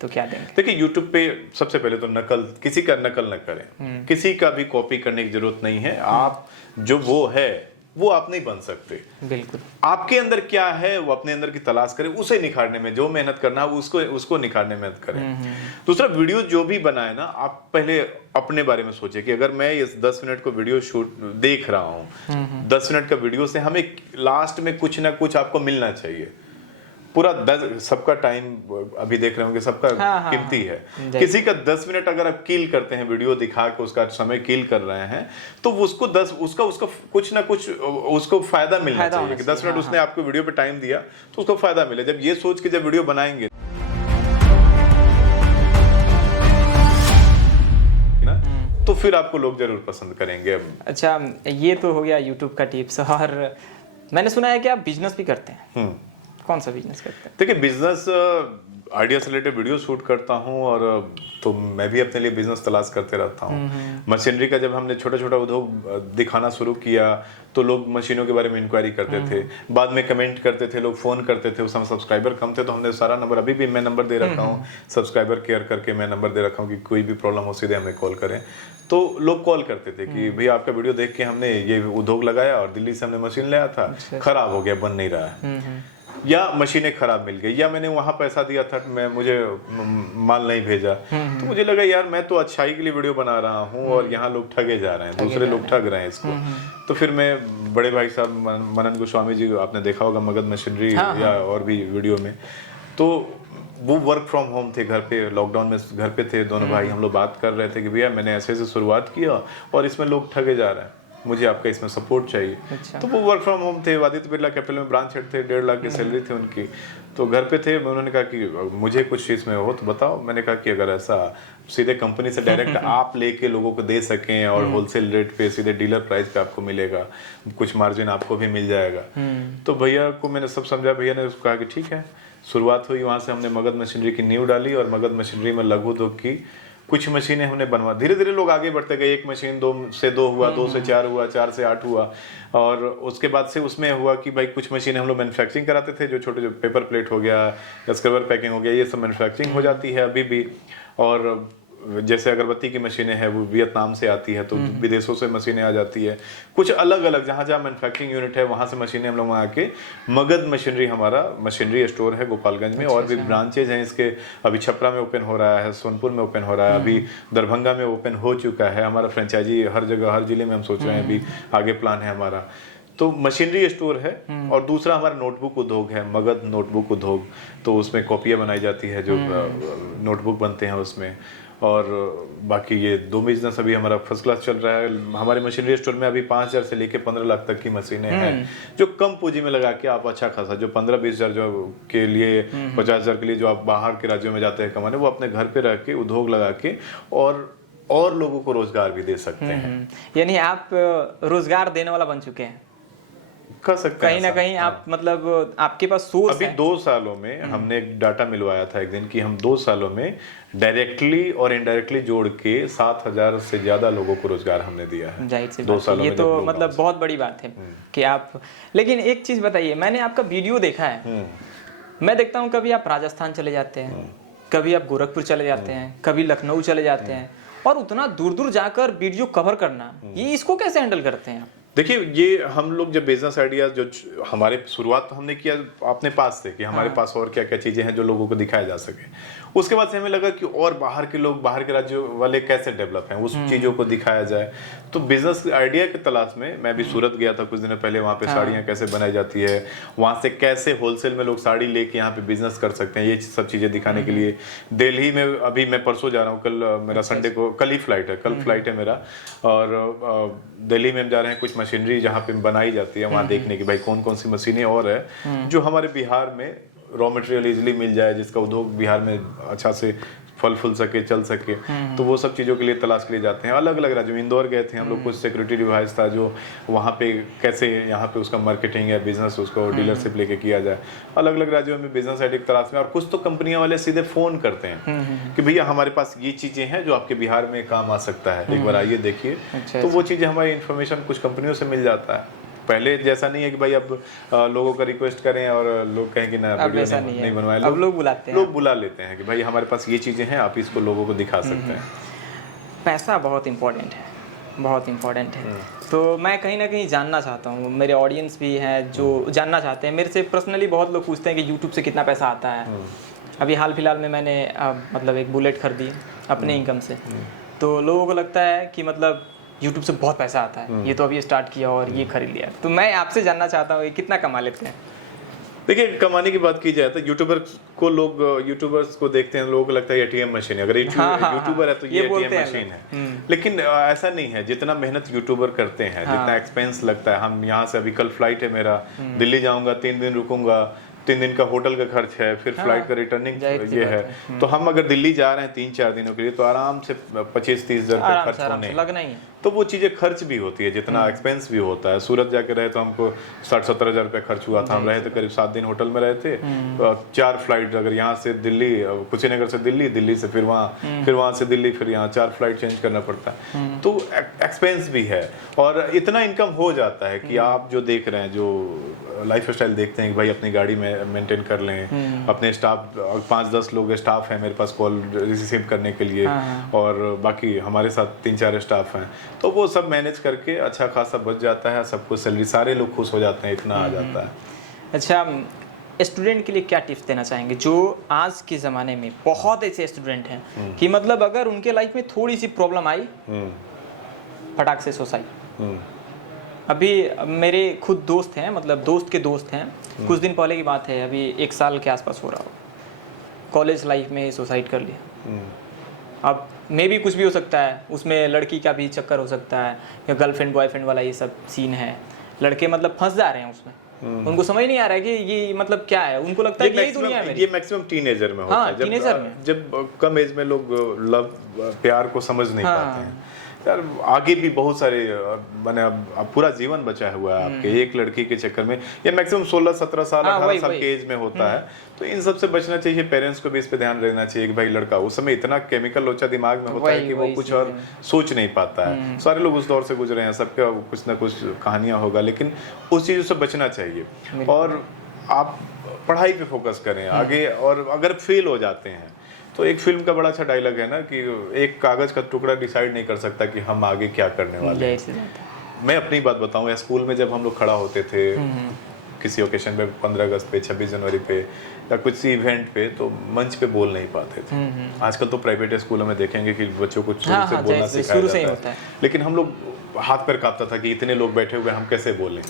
तो क्या देंगे? देखिए यूट्यूब पे सबसे पहले तो किसी का नकल न करें, किसी का भी कॉपी करने की जरूरत नहीं है। आप जो वो है वो आप नहीं बन सकते। बिल्कुल, आपके अंदर क्या है वो अपने अंदर की तलाश करें, उसे निखारने में जो मेहनत करना है उसको निखारने में मेहनत करें। दूसरा, वीडियो जो भी बनाए ना, आप पहले अपने बारे में सोचिए कि अगर मैं इस 10 मिनट को वीडियो शूट देख रहा हूँ, 10 मिनट का वीडियो से हमें लास्ट में कुछ ना कुछ आपको मिलना चाहिए। पूरा 10 सबका टाइम अभी देख रहे होंगे, सबका कीमती है। किसी का 10 मिनट अगर आप किल करते हैं, वीडियो दिखा के उसका समय किल कर रहे हैं, तो उसको उसका कुछ ना कुछ उसको फायदा मिलना चाहिए कि 10 मिनट उसने आपको वीडियो पे टाइम दिया तो उसको फायदा मिले। जब ये सोच के जब वीडियो बनाएंगे ना, तो फिर आपको लोग जरूर पसंद करेंगे। अच्छा, ये तो हो गया यूट्यूब का टिप्स। और मैंने सुना है कि आप बिजनेस भी करते हैं, कौन सा बिजनेस करते हैं? देखिए, बिजनेस आइडिया से रिलेटेड वीडियो शूट करता हूँ, और तो मैं भी अपने लिए बिजनेस तलाश करते रहता हूँ। मशीनरी का जब हमने छोटा छोटा उद्योग दिखाना शुरू किया तो लोग मशीनों के बारे में इंक्वायरी करते थे, बाद में कमेंट करते थे, लोग फोन करते थे। उस समय सब्सक्राइबर कम थे तो हमने सारा नंबर, अभी भी मैं नंबर दे रखा हूँ, सब्सक्राइबर केयर करके मैं नंबर दे रखा हूँ कि कोई भी प्रॉब्लम हो सीधे हमें कॉल करें। तो लोग कॉल करते थे कि भैया आपका वीडियो देख के हमने ये उद्योग लगाया और दिल्ली से हमने मशीन लाया था, खराब हो गया, बन नहीं रहा है, या मशीनें खराब मिल गई, या मैंने वहां पैसा दिया था, मुझे माल नहीं भेजा। तो मुझे लगा यार मैं तो अच्छाई के लिए वीडियो बना रहा हूँ और यहाँ लोग ठगे जा रहे हैं, दूसरे लोग ठग रहे हैं इसको। तो फिर मैं बड़े भाई साहब मनन गोस्वामी जी, आपने देखा होगा मगध मशीनरी या और भी वीडियो में, तो वो वर्क फ्रॉम होम थे, घर पे लॉकडाउन में घर पे थे दोनों भाई। हम लोग बात कर रहे थे कि भैया मैंने ऐसे ऐसे शुरुआत किया और इसमें लोग ठगे जा रहे हैं, मुझे आपका इसमें सपोर्ट चाहिए। अच्छा। तो वो वर्क फ्रॉम होम थे, आदित्य बिरला कैपिटल में ब्रांच हेड थे, 1.5 लाख की सैलरी थी उनकी, तो घर पे थे। उन्होंने कहा कि मुझे कुछ इसमें हो तो बताओ। मैंने कहा कि अगर ऐसा सीधे कंपनी से डायरेक्ट आप लेके लोगों को दे सकें और होलसेल रेट पे सीधे डीलर प्राइस पे आपको मिलेगा, कुछ मार्जिन आपको भी मिल जाएगा। तो भैया को मैंने सब समझा, भैया ने कहा कि ठीक है। शुरुआत हुई वहां से, हमने मगध मशीनरी की नींव डाली और मगध मशीनरी में लघु उद्योग की कुछ मशीनें हमने बनवा, धीरे धीरे लोग आगे बढ़ते गए। एक मशीन 2 से 2 हुआ, 2 से 4 हुआ, 4 से 8 हुआ, और उसके बाद से उसमें हुआ कि भाई कुछ मशीनें हम लोग मैन्युफैक्चरिंग कराते थे, जो छोटे जो पेपर प्लेट हो गया, स्क्रबर पैकिंग हो गया, ये सब मैन्युफैक्चरिंग हो जाती है अभी भी। और जैसे अगरबत्ती की मशीनें हैं वो वियतनाम से आती है, तो विदेशों से मशीनें आ जाती है। कुछ अलग अलग जहाँ जहाँ मैन्युफैक्चरिंग यूनिट है वहाँ से मशीनें हम लोग वहाँ के मगध मशीनरी, हमारा मशीनरी स्टोर है गोपालगंज में। और भी ब्रांचेज हैं इसके, अभी छपरा में ओपन हो रहा है, सोनपुर में ओपन हो रहा है, अभी दरभंगा में ओपन हो चुका है। हमारा फ्रेंचाइजी हर जगह हर जिले में हम सोच रहे हैं, अभी आगे प्लान है हमारा। तो मशीनरी स्टोर है। और दूसरा हमारा नोटबुक उद्योग है, मगध नोटबुक उद्योग, तो उसमें कॉपियाँ बनाई जाती है, जो नोटबुक बनते हैं उसमें। और बाकी ये 2 बिजनेस अभी हमारा फर्स्ट क्लास चल रहा है। हमारे मशीनरी स्टोर में अभी 5,000 से लेके 15 लाख तक की मशीनें हैं, जो कम पूंजी में लगा के आप अच्छा खासा, जो 15-20 हज़ार जो के लिए 50 हज़ार के लिए जो आप बाहर के राज्यों में जाते हैं कमाने, वो अपने घर पे रह के उद्योग लगा के और लोगों को रोजगार भी दे सकते हैं। यानी आप रोजगार देने वाला बन चुके हैं, कर सकते कहीं ना कहीं आप, मतलब आपके पास सोर्स अभी है। 2 सालों में हमने एक डाटा मिलवाया था एक दिन कि हम 2 सालों में डायरेक्टली और इनडायरेक्टली जोड़ के 7,000 से ज्यादा लोगों को रोजगार हमने दिया है। जाहिर सी 2 बात है, सालों ये में तो जब मतलब बहुत बड़ी बात है कि आप। लेकिन एक चीज बताइए, मैंने आपका वीडियो देखा है, मैं देखता हूँ कभी आप राजस्थान चले जाते हैं, कभी आप गोरखपुर चले जाते हैं, कभी लखनऊ चले जाते हैं, और उतना दूर दूर जाकर वीडियो कवर करना, ये इसको कैसे हैंडल करते हैं आप? देखिए, ये हम लोग जब बिजनेस आइडिया जो हमारे शुरुआत तो हमने किया अपने पास से कि हमारे पास और क्या क्या चीजें हैं जो लोगों को दिखाया जा सके। उसके बाद से हमें लगा कि और बाहर के लोग, बाहर के राज्यों वाले कैसे डेवलप हैं, उस चीजों को दिखाया जाए। तो बिजनेस आइडिया की तलाश में मैं भी सूरत गया था कुछ दिन पहले, वहाँ पे साड़ियाँ कैसे बनाई जाती है, वहाँ से कैसे होलसेल में लोग साड़ी लेके यहाँ पे बिजनेस कर सकते हैं, ये सब चीजें दिखाने के लिए। दिल्ली में अभी मैं परसों जा रहा हूँ, कल मेरा संडे को, कल ही फ्लाइट है, कल फ्लाइट है मेरा, और दिल्ली में हम जा रहे हैं कुछ मशीनरी जहाँ पे बनाई जाती है वहाँ देखने की, भाई कौन कौन सी मशीनें और है जो हमारे बिहार में रॉ मटेरियल इजीली मिल जाए, जिसका उद्योग बिहार में अच्छा से फल फूल सके, चल सके। तो वो सब चीज़ों के लिए तलाश के लिए जाते हैं। अलग अलग राज्यों में इंदौर गए थे हम लोग, कुछ सिक्योरिटी डिवाइस था जो वहाँ पे कैसे यहाँ पे उसका मार्केटिंग या बिजनेस, उसको डीलरशिप लेके किया जाए। अलग अलग राज्यों में बिजनेस आइडिया की तलाश में। और कुछ तो कंपनियां वाले सीधे फोन करते हैं कि भैया हमारे पास ये चीज़ें हैं जो आपके बिहार में काम आ सकता है, एक बार आइए देखिए। तो वो चीज़ें हमारी इन्फॉर्मेशन कुछ कंपनियों से मिल जाता है। पहले जैसा नहीं है कि भाई अब लोगों का रिक्वेस्ट करें और लोग कहें कि ना वीडियो नहीं बनवाए, अब लोग बुलाते हैं, लोग बुला लेते हैं कि भाई हमारे पास ये चीज़ें हैं, आप इसको लोगों को दिखा सकते हैं। पैसा बहुत इम्पोर्टेंट है, बहुत इम्पोर्टेंट है। तो मैं कहीं ना कहीं जानना चाहता हूँ, मेरे ऑडियंस भी हैं जो जानना चाहते हैं। मेरे से पर्सनली बहुत लोग पूछते हैं कि यूट्यूब से कितना पैसा आता है। अभी हाल फिलहाल में मैंने मतलब एक बुलेट खरीदी अपने इनकम से, तो लोगों को लगता है कि मतलब YouTube से बहुत पैसा आता है, ये तो अभी स्टार्ट किया और ये खरीद लिया। तो मैं आपसे जानना चाहता हूँ कितना कमा लेते हैं? देखिए, कमाने की बात की जाए तो यूट्यूबर्स को देखते हैं, लोगों को लगता है एटीएम मशीन है। अगर यूट्यूबर है तो ये एटीएम मशीन है, लेकिन ऐसा नहीं है। जितना मेहनत यूट्यूबर करते हैं, जितना एक्सपेंस लगता है, हम यहाँ से, अभी कल फ्लाइट है मेरा, दिल्ली जाऊंगा, 3 दिन रुकूंगा, 3 दिन का होटल का खर्च है, फिर फ्लाइट का रिटर्निंग ये है। तो हम अगर दिल्ली जा रहे हैं 3-4 दिनों के लिए तो आराम से 25-30 हज़ार रुपये खर्च होने, लगना ही है। तो वो चीज़ें खर्च भी होती है, जितना एक्सपेंस भी होता है। सूरत जाके रहे तो हमको 60-70 हज़ार रुपये खर्च हुआ था। हम रहे थे करीब 7 दिन होटल में रहे थे। 4 फ्लाइट, अगर यहाँ से दिल्ली, कुशीनगर से दिल्ली, दिल्ली से फिर वहाँ से दिल्ली, फिर यहाँ 4 फ्लाइट चेंज करना पड़ता है। तो एक्सपेंस भी है और इतना इनकम हो जाता है कि आप जो देख रहे हैं, जो लाइफ स्टाइल देखते हैं कि भाई अपनी गाड़ी में मेंटेन कर लें, अपने स्टाफ 5-10 लोग स्टाफ हैं मेरे पास कॉल रिसीव करने के लिए, और बाकी हमारे साथ 3-4 स्टाफ हैं, तो वो सब मैनेज करके अच्छा खासा बच जाता है। सबको सैलरी, सारे लोग खुश हो जाते हैं, इतना आ जाता है। अच्छा, स्टूडेंट के लिए क्या टिप्स देना चाहेंगे जो आज के ज़माने में बहुत ऐसे स्टूडेंट हैं कि मतलब अगर उनके लाइफ में थोड़ी सी प्रॉब्लम आई फटाक से सुसाइड। अभी मेरे खुद दोस्त हैं, मतलब दोस्त के दोस्त हैं, कुछ दिन पहले की बात है, अभी 1 साल के आसपास हो रहा हो, कॉलेज लाइफ में सुसाइड कर लिया। अब मे भी कुछ भी हो सकता है, उसमें लड़की का भी चक्कर हो सकता है, या गर्लफ्रेंड बॉयफ्रेंड वाला ये सब सीन है। लड़के मतलब फंस जा रहे हैं उसमें, उनको समझ नहीं आ रहा है कि ये मतलब क्या है, उनको लगता है कि यही दुनिया है मेरी। ये मैक्सिमम टीनेजर में होता है, जब कम एज में लोग लव प्यार को समझ नहीं पाते हैं। यार आगे भी बहुत सारे, मैंने अब पूरा जीवन बचा हुआ है आपके एक लड़की के चक्कर में। ये मैक्सिमम 16-17 साल 18 साल के एज में होता है। तो इन सब से बचना चाहिए। पेरेंट्स को भी इस पे ध्यान रखना चाहिए कि भाई लड़का उस समय इतना केमिकल लोचा दिमाग में होता है कि वो कुछ और सोच नहीं पाता है। सारे लोग उस दौर से गुजरे हैं, सबका कुछ ना कुछ कहानियां होगा, लेकिन उस चीज़ों से बचना चाहिए। और आप पढ़ाई पे फोकस करें आगे। और अगर फेल हो जाते हैं तो एक फिल्म का बड़ा अच्छा डायलॉग है ना कि एक कागज का टुकड़ा डिसाइड नहीं कर सकता कि हम आगे क्या करने वाले हैं। मैं अपनी बात बताऊं, या स्कूल में जब हम लोग खड़ा होते थे किसी ओकेशन पे, 15 अगस्त पे, 26 जनवरी पे, या कुछ इवेंट पे, तो मंच पे बोल नहीं पाते थे। आजकल तो प्राइवेट स्कूलों में देखेंगे कि बच्चों को शुरू से बोलना सिखाया जाता है, लेकिन हम लोग हाथ पैर कांपता था कि इतने लोग बैठे हुए हम कैसे बोलें।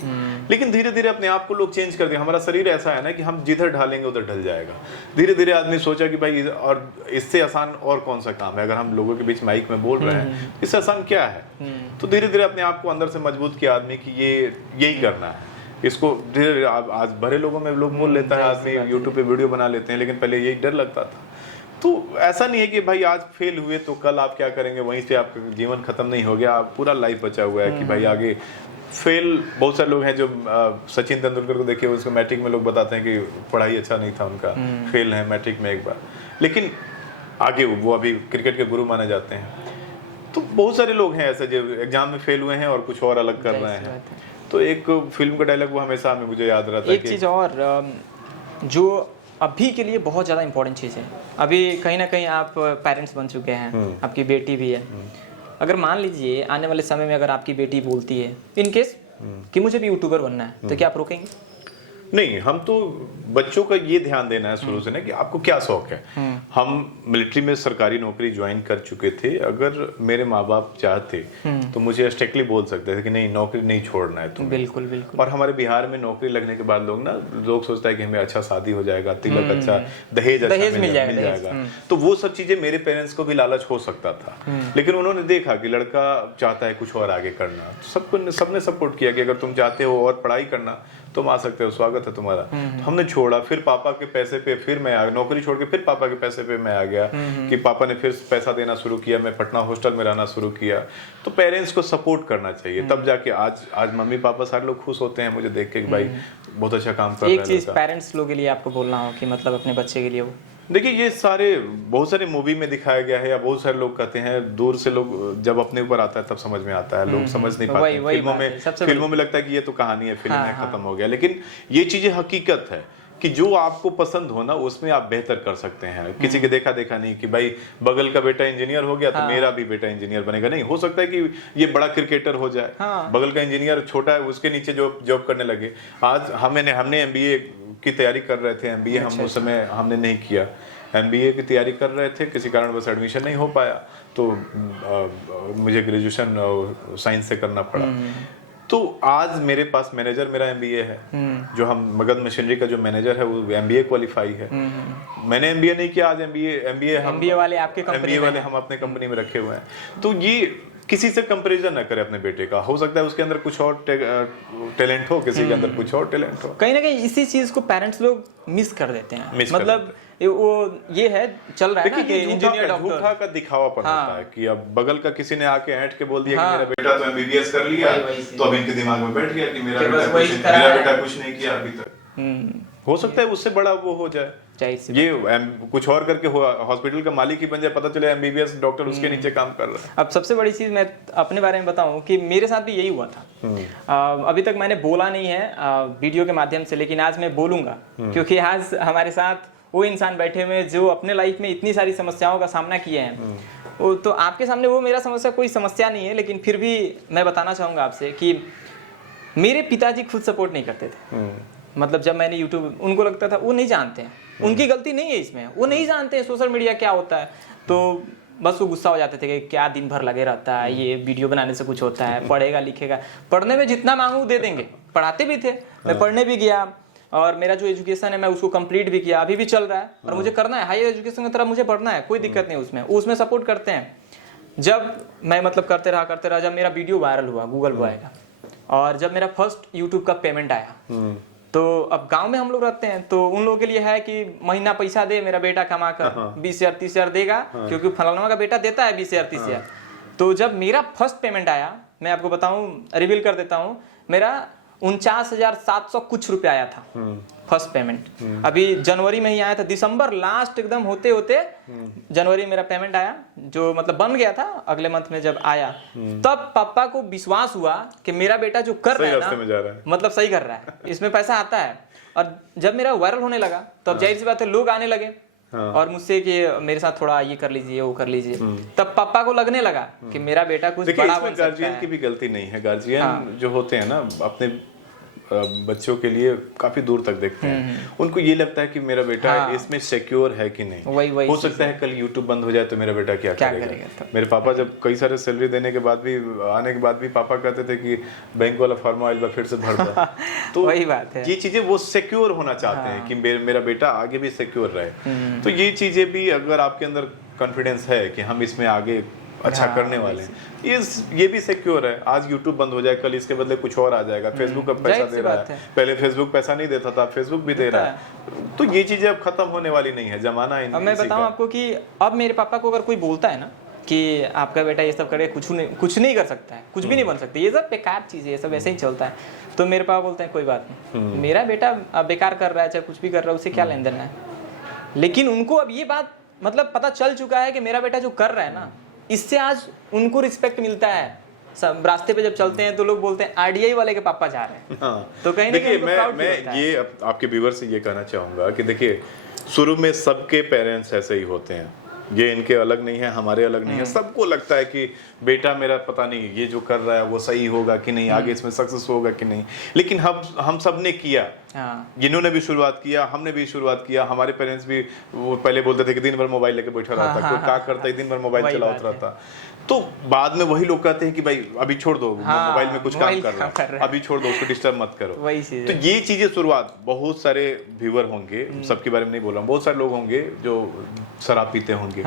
लेकिन धीरे धीरे अपने आप को लोग चेंज कर दिया। हमारा शरीर ऐसा है ना कि हम जिधर ढालेंगे उधर ढल जाएगा। धीरे धीरे आदमी सोचा कि भाई और इससे आसान और कौन सा काम है, अगर हम लोगों के बीच माइक में बोल रहे हैं, इससे आसान क्या है। तो धीरे धीरे अपने आप को अंदर से मजबूत किया आदमी कि ये यही करना है। इसको धीरे धीरे आज भरे लोगों में लोग बोल लेता है, आदमी यूट्यूब पे वीडियो बना लेते हैं, लेकिन पहले यही डर लगता था। तो ऐसा नहीं है कि भाई आज फेल हुए तो कल आप क्या करेंगे, वहीं से आपका जीवन खत्म नहीं हो गया, पूरा लाइफ बचा हुआ है कि भाई आगे फेल। बहुत सारे लोग हैं जो सचिन तेंदुलकर को देखिए, उसको मैट्रिक में लोग बताते हैं कि पढ़ाई अच्छा नहीं था उनका, फेल है मैट्रिक में एक बार, लेकिन आगे वो अभी क्रिकेट के गुरु माने जाते हैं। तो बहुत सारे लोग हैं ऐसे जो एग्जाम में फेल हुए हैं और कुछ और अलग कर रहे हैं। तो एक फिल्म का डायलॉग वो हमेशा हमें मुझे याद रहता है। एक चीज़ और जो अभी के लिए बहुत ज़्यादा इंपॉर्टेंट चीज़ है, अभी कहीं ना कहीं आप पेरेंट्स बन चुके हैं, आपकी बेटी भी है। अगर मान लीजिए आने वाले समय में अगर आपकी बेटी बोलती है इन केस कि मुझे भी यूट्यूबर बनना है, तो क्या आप रोकेंगे? नहीं, हम तो बच्चों का ये ध्यान देना है शुरू से ना कि आपको क्या शौक है। हम मिलिट्री में सरकारी नौकरी ज्वाइन कर चुके थे। अगर मेरे माँ बाप चाहते तो मुझे स्ट्रिक्टली बोल सकते थे कि नहीं, नौकरी नहीं छोड़ना है तुम्हें। बिल्कुल बिल्कुल। और हमारे बिहार में नौकरी लगने के बाद लोग सोचता है कि हमें अच्छा शादी हो जाएगा, तिलक अच्छा, दहेज मिल जाएगा। तो वो सब चीजें मेरे पेरेंट्स को भी लालच हो सकता था, लेकिन उन्होंने देखा कि लड़का चाहता है कुछ और आगे करना, सबने सपोर्ट किया कि अगर तुम चाहते हो और पढ़ाई करना तुम आ सकते हो, स्वागत है तुम्हारा। हमने छोड़ा, फिर पापा के पैसे पे फिर मैं आ गया, नौकरी छोड़ के फिर पापा के पैसे पे मैं आ गया कि पापा ने फिर पैसा देना शुरू किया, मैं पटना हॉस्टल में रहना शुरू किया। तो पेरेंट्स को सपोर्ट करना चाहिए, तब जाके आज मम्मी पापा सारे लोग खुश होते हैं मुझे देख के कि भाई बहुत अच्छा काम कर रहा है। एक चीज पेरेंट्स लोगों के लिए आपको बोलना हो कि मतलब अपने बच्चे के लिए वो देखिए, ये बहुत सारे मूवी में दिखाया गया है, या बहुत सारे लोग कहते हैं, दूर से लोग जब अपने ऊपर आता है तब समझ में आता है, लोग समझ नहीं पाते। फिल्मों में लगता है कि ये तो कहानी है, फिल्म है, खत्म हो गया। लेकिन ये चीजें हकीकत है कि जो आपको पसंद हो ना उसमें आप बेहतर कर सकते हैं। किसी के देखा देखा नहीं कि भाई बगल का बेटा इंजीनियर हो गया तो मेरा भी बेटा इंजीनियर बनेगा। नहीं, हो सकता है कि ये बड़ा क्रिकेटर हो जाए, बगल का इंजीनियर छोटा है उसके नीचे जॉब करने लगे। आज हमने MBA की तैयारी कर रहे थे, MBA हम उस समय हमने नहीं किया, MBA की तैयारी कर रहे थे, किसी कारण बस एडमिशन नहीं हो पाया, तो मुझे ग्रेजुएशन साइंस से करना पड़ा। तो आज मेरे पास मैनेजर मेरा MBA है, जो हम मगध मशीनरी का जो मैनेजर है वो MBA क्वालिफाई है। मैंने MBA नहीं किया, आज MBA वाले आपके कंपनी वाले हम अपने कंपनी में रखे हुए हैं। तो ये किसी से कंपैरिजन ना करे अपने बेटे का, हो सकता है उसके अंदर कुछ और टैलेंट हो, किसी के अंदर कुछ और टैलेंट हो। कहीं ना कहीं इसी चीज को पेरेंट्स लोग मिस कर देते हैं। मतलब वो ये है चल रहा है ना देखिए कि ये इंजीनियर झूठा डॉक्टर का दिखावापन हाँ। होता है कि अब बगल का किसी ने आके ऐंठ के बोल दिया हाँ। कि मेरा बेटा तो एमबीबीएस कर लिया, वही तो अब इनके दिमाग में बैठ गया कि मेरा कि बस बेटा वही कुछ करा मेरा है। बेटा कुछ नहीं किया अभी तक। हो सकता है उससे बड़ा वो हो जाए, जाहिर सी ये कुछ और करके हॉस्पिटल का मालिक ही बन जाए, पता चले एमबीबीएस डॉक्टर उसके नीचे काम कर रहा है। अब सबसे बड़ी चीज मैं अपने बारे में बताऊं कि मेरे साथ भी यही हुआ था। अभी तक मैंने बोला नहीं है वीडियो के माध्यम से, लेकिन आज मैं बोलूंगा क्योंकि आज हमारे साथ वो इंसान बैठे हुए हैं जो अपने लाइफ में इतनी सारी समस्याओं का सामना किए हैं। वो तो आपके सामने वो मेरा समस्या कोई समस्या नहीं है, लेकिन फिर भी मैं बताना चाहूंगा आपसे कि मेरे पिताजी खुद सपोर्ट नहीं करते थे। मतलब जब मैंने यूट्यूब, उनको लगता था वो नहीं जानते हैं, उनकी गलती नहीं है इसमें, वो नहीं जानते हैं सोशल मीडिया क्या होता है, तो बस वो गुस्सा हो जाते थे कि क्या दिन भर लगे रहता है, ये वीडियो बनाने से कुछ होता है, पढ़ेगा लिखेगा, पढ़ने में जितना मांगू दे देंगे। पढ़ाते भी थे, मैं पढ़ने भी गया और मेरा जो एजुकेशन है मैं उसको कंप्लीट भी किया, अभी भी चल रहा है और मुझे करना है, हायर एजुकेशन की तरफ मुझे पढ़ना है, कोई दिक्कत नहीं उसमें, वो उसमें सपोर्ट करते हैं। जब मैं मतलब करते रहा, जब मेरा वीडियो वायरल हुआ गूगल बॉय का, और जब मेरा फर्स्ट यूट्यूब का पेमेंट आया, तो अब गांव में हम लोग रहते हैं तो उन लोगों के लिए है कि महीना पैसा दे मेरा बेटा कमा कर 20,000 30,000 देगा, क्योंकि फलाना का बेटा देता है 20,000 30,000। तो जब मेरा फर्स्ट पेमेंट आया, मैं आपको बताऊं, रिवील कर देता हूं, मेरा 49,700 कुछ रुपए आया था फर्स्ट पेमेंट। अभी जनवरी में ही आया था, दिसंबर लास्ट एकदम होते होते जनवरी मेरा पेमेंट आया, जो मतलब बन गया था अगले मंथ में जब आया, तब पापा को विश्वास हुआ कि मेरा बेटा जो कर रहा है ना, मतलब सही कर रहा है, इसमें पैसा आता है। और जब मेरा वायरल होने लगा तब जाहिर सी बात है लोग आने लगे और मुझसे कि मेरे साथ थोड़ा ये कर लीजिए वो कर लीजिए, तब पापा को लगने लगा कि मेरा बेटा कुछ बड़ा बन सकता है। गार्जियन की भी गलती नहीं है, गार्जियन जो होते हैं ना अपने बच्चों के लिए काफी दूर तक देखते हैं, उनको ये लगता है कि मेरा बेटा इसमें सिक्योर है कि नहीं। वही हो सकता है कल यूट्यूब बंद हो जाए तो मेरा बेटा क्या करेगा। मेरे पापा जब कई सारे सैलरी देने के बाद भी, आने के बाद भी पापा कहते थे कि बैंक वाला फॉर्म आइल फिर से भर दो। तो वही बात है, ये चीजें वो सिक्योर होना चाहते हैं कि मेरा बेटा आगे भी सिक्योर रहे। तो ये चीजें भी अगर आपके अंदर कॉन्फिडेंस है कि हम इसमें आगे अच्छा करने वाले हैं, ये भी सिक्योर है। आज YouTube बंद हो जाए, कल इसके बदले कुछ और आ जाएगा। फेसबुक अब पैसा दे रहा है, पहले फेसबुक पैसा नहीं देता था, फेसबुक भी दे रहा है। तो ये चीजें अब खत्म होने वाली नहीं है, जमाना है। अब मैं बताऊं आपको कि अब मेरे पापा को अगर कोई बोलता है ना कि आपका बेटा ये सब करे, कुछ नहीं कर सकता है, कुछ भी नहीं बन सकता, ये सब बेकार चीज है, ये सब ऐसे ही चलता है, तो मेरे पापा बोलते हैं कोई बात नहीं, मेरा बेटा बेकार कर रहा है चाहे कुछ भी कर रहा है, उसे क्या लेन देन है। लेकिन उनको अब ये बात मतलब पता चल चुका है कि मेरा बेटा जो कर रहा है ना, इससे आज उनको रिस्पेक्ट मिलता है। सब रास्ते पे जब चलते हैं तो लोग बोलते हैं आरडीआई वाले के पापा जा रहे हैं। तो कहीं ना कहीं मैं ये आपके व्यूअर से ये कहना चाहूंगा कि देखिए, शुरू में सबके पेरेंट्स ऐसे ही होते हैं, ये इनके अलग नहीं है, हमारे अलग नहीं है। सबको लगता है कि बेटा मेरा पता नहीं ये जो कर रहा है वो सही होगा कि नहीं, आगे इसमें सक्सेस होगा कि नहीं। लेकिन हम सब ने किया, जिन्होंने भी शुरुआत किया, हमने भी शुरुआत किया। हमारे पेरेंट्स भी वो पहले बोलते थे कि दिन भर मोबाइल लेके बैठा रहता, कोई क्या करता है, दिन भर मोबाइल चलाता रहता। तो बाद में वही लोग कहते हैं कि भाई अभी छोड़ दो, मोबाइल में कुछ काम कर रहा है, अभी छोड़ दो, उसको डिस्टर्ब मत करो। तो ये चीजें शुरुआत, बहुत सारे व्यूअर होंगे, सबके बारे में नहीं बोल रहा हूँ, बहुत सारे लोग होंगे जो शराब पीते होंगे,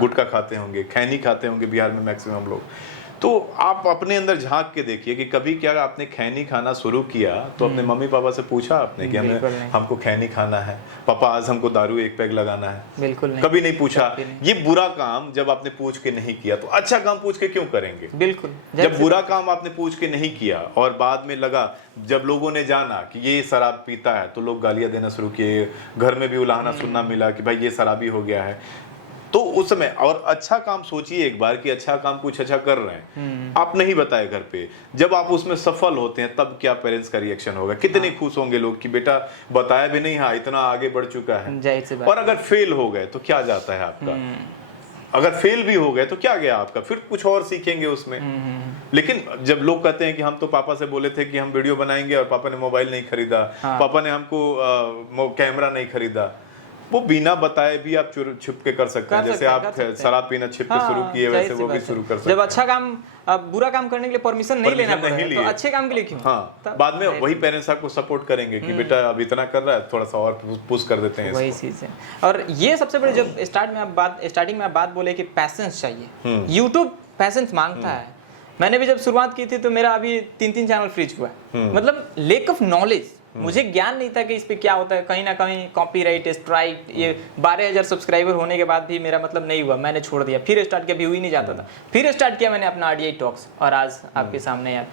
गुटखा खाते होंगे, खैनी खाते होंगे, बिहार में मैक्सिमम लोग। तो आप अपने अंदर झांक के देखिए कि कभी क्या आपने खैनी खाना शुरू किया तो अपने मम्मी पापा से पूछा आपने कि हमको खैनी खाना है, पापा आज हमको दारू एक पैग लगाना है? बिल्कुल नहीं, कभी नहीं पूछा। ये बुरा काम जब आपने पूछ के नहीं किया तो अच्छा काम पूछ के क्यों करेंगे? बिल्कुल। जब बुरा काम आपने पूछ के नहीं किया और बाद में लगा, जब लोगों ने जाना कि ये शराब पीता है तो लोग गालियां देना शुरू किए, घर में भी उलाहना सुनना मिला कि भाई ये शराबी हो गया है। तो उस समय और अच्छा काम सोचिए एक बार कि अच्छा काम कुछ अच्छा कर रहे हैं, आप नहीं बताए घर पे, जब आप उसमें सफल होते हैं तब क्या पेरेंट्स का रिएक्शन होगा, कितने खुश होंगे लोग कि बेटा बताया भी नहीं, हाँ इतना आगे बढ़ चुका है। और अगर फेल हो गए तो क्या जाता है आपका? अगर फेल भी हो गए तो क्या गया आपका, फिर कुछ और सीखेंगे उसमें। लेकिन जब लोग कहते हैं कि हम तो पापा से बोले थे कि हम वीडियो बनाएंगे और पापा ने मोबाइल नहीं खरीदा, पापा ने हमको कैमरा नहीं खरीदा, वो बिना बताए भी आप छुप के कर सकते हैं। जैसे आप शराब पीना छिप के शुरू किए, वैसे वो भी शुरू कर सकते हैं। जब अच्छा काम, बुरा काम करने के लिए परमिशन नहीं लेना पड़ेगा तो अच्छे काम के लिए क्यों? हाँ, बाद में वही पेरेंट्स आपको सपोर्ट करेंगे कि बेटा अब इतना कर रहा है, थोड़ा सा और पुश कर देते हैं। वही चीज है। और ये सबसे बड़ी, जब स्टार्टिंग में आप बात बोले कि पैसेंस चाहिए, यूट्यूब पैसेंस मांगता है। मैंने भी जब शुरुआत की थी तो मेरा अभी 3 चैनल फ्रीज हुआ है। मतलब लेक ऑफ नॉलेज, मुझे ज्ञान नहीं था कि इस पे क्या होता है, कहीं ना कहीं कॉपीराइट स्ट्राइक, ये 12,000 सब्सक्राइबर होने के बाद भी मेरा मतलब नहीं हुआ, मैंने छोड़ दिया, फिर स्टार्ट किया, व्यू ही नहीं जाता था, फिर स्टार्ट किया मैंने अपना RDI टॉक्स, और आज आपके सामने यार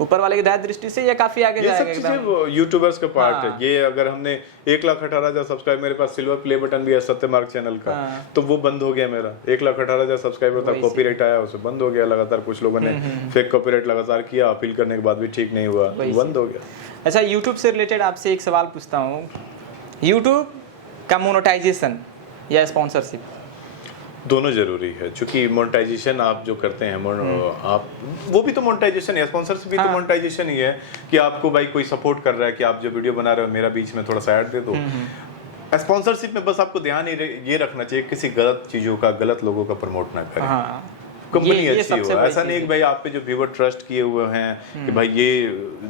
ऊपर वाले की दया दृष्टि से ये काफी आगे ये सब जाएगा एकदम। चीजें यूट्यूबर्स का पार्ट है। ये अगर हमने 1,18,000 सब्सक्राइब, मेरे पास सिल्वर प्ले बटन भी है सत्यमार्ग चैनल का, तो वो बंद हो गया मेरा। 1,18,000 सब्सक्राइबर था, कॉपीराइट आया, उसे बंद हो गया। लगातार कुछ लोगों ने फेक कॉपीराइट लगातार किया, अपील करने के बाद भी ठीक नहीं हुआ, बंद हो गया। अच्छा, यूट्यूब से रिलेटेड आपसे एक सवाल पूछता हूँ, यूट्यूब का मोनेटाइजेशन या स्पॉन्सरशिप दोनों जरूरी है, क्योंकि मोनेटाइजेशन आप जो करते हैं आप वो भी तो मोनेटाइजेशन है, स्पॉन्सरशिप भी तो मोनेटाइजेशन ही है कि आपको भाई कोई सपोर्ट कर रहा है कि आप जो वीडियो बना रहे हो मेरा बीच में थोड़ा सा ऐड दे दो। स्पॉन्सरशिप में बस आपको ध्यान ये रखना चाहिए किसी गलत चीजों का, गलत लोगों का प्रमोट ना करें। कंपनी अच्छी हो, ऐसा नहीं कि भाई आप पे जो व्यूअर ट्रस्ट किए हुए हैं कि भाई ये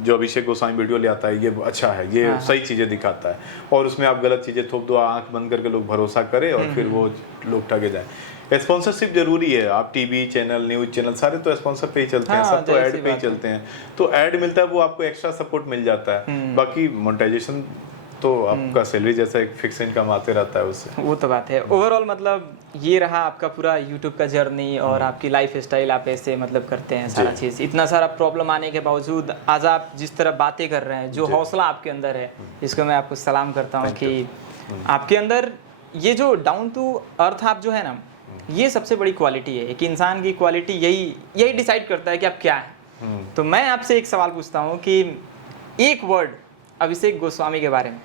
जो अभिषेक गोस्वामी वीडियो ले आता है ये अच्छा है, ये सही चीजें दिखाता है, और उसमें आप गलत चीजें थोप दो, आंख बंद करके लोग भरोसा करें और फिर वो लोग ठगे जाए। स्पॉन्सरशिप जरूरी है। आप टीवी चैनल, न्यूज चैनल सारे तो स्पॉन्सर पे ही चलते हैं, सब तो ऐड पे ही चलते हैं, तो ऐड मिलता है, वो आपको एक्स्ट्रा सपोर्ट मिल जाता है। बाकी मोनेटाइजेशन तो आपका सैलरी जैसा एक फिक्स इनकम आते रहता है उससे। वो तो बात है। ओवरऑल मतलब ये रहा आपका पूरा यूट्यूब का जर्नी और आपकी लाइफ स्टाइल, आप ऐसे मतलब करते हैं सारा चीज़। इतना सारा प्रॉब्लम आने के बावजूद आज आप जिस तरह बातें कर रहे हैं, जो हौसला आपके अंदर है, इसको मैं आपको सलाम करता हूँ कि आपके अंदर ये जो डाउन टू अर्थ आप जो है ना, ये सबसे बड़ी क्वालिटी है। एक इंसान की क्वालिटी यही डिसाइड करता है कि आप क्या है। तो मैं आपसे एक सवाल पूछता हूँ कि एक वर्ड अभिषेक गोस्वामी के बारे में,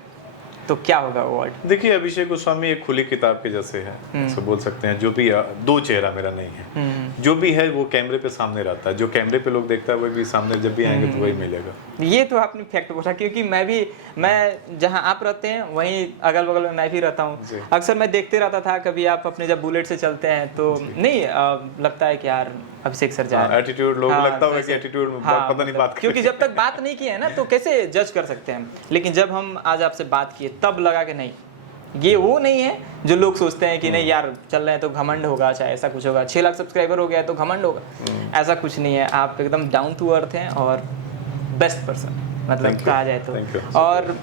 तो क्या होगा वो वर्ड? देखिए, अभिषेक गोस्वामी एक खुली किताब के जैसे है, ऐसा बोल सकते हैं। जो भी दो चेहरा मेरा नहीं है, जो भी है वो कैमरे पे सामने रहता है, जो कैमरे पे लोग देखता है वो भी सामने जब भी आएंगे तो वही मिलेगा। ये तो आपने फैक्ट बोला, क्योंकि मैं जहाँ आप रहते हैं वहीं अगल बगल में मैं भी रहता हूँ। अक्सर मैं देखते रहता था, कभी आप अपने जब बुलेट से चलते हैं तो नहीं लगता है कि यार अभिषेक सर जा रहे हैं, एटीट्यूड लोग लगता होगा कि एटीट्यूड में पता नहीं बात, क्योंकि जब तक बात नहीं की है ना तो कैसे जज कर सकते हैं। लेकिन जब हम आज आपसे बात किए तब लगा कि नहीं, ये वो नहीं है जो लोग सोचते हैं कि नहीं यार चल रहे हैं तो घमंड होगा, चाहे ऐसा कुछ होगा, 6 लाख सब्सक्राइबर हो गया तो घमंड होगा, ऐसा कुछ नहीं है। आप एकदम डाउन टू अर्थ हैं और बेस्ट पर्सन मतलब कहा जाए तो। और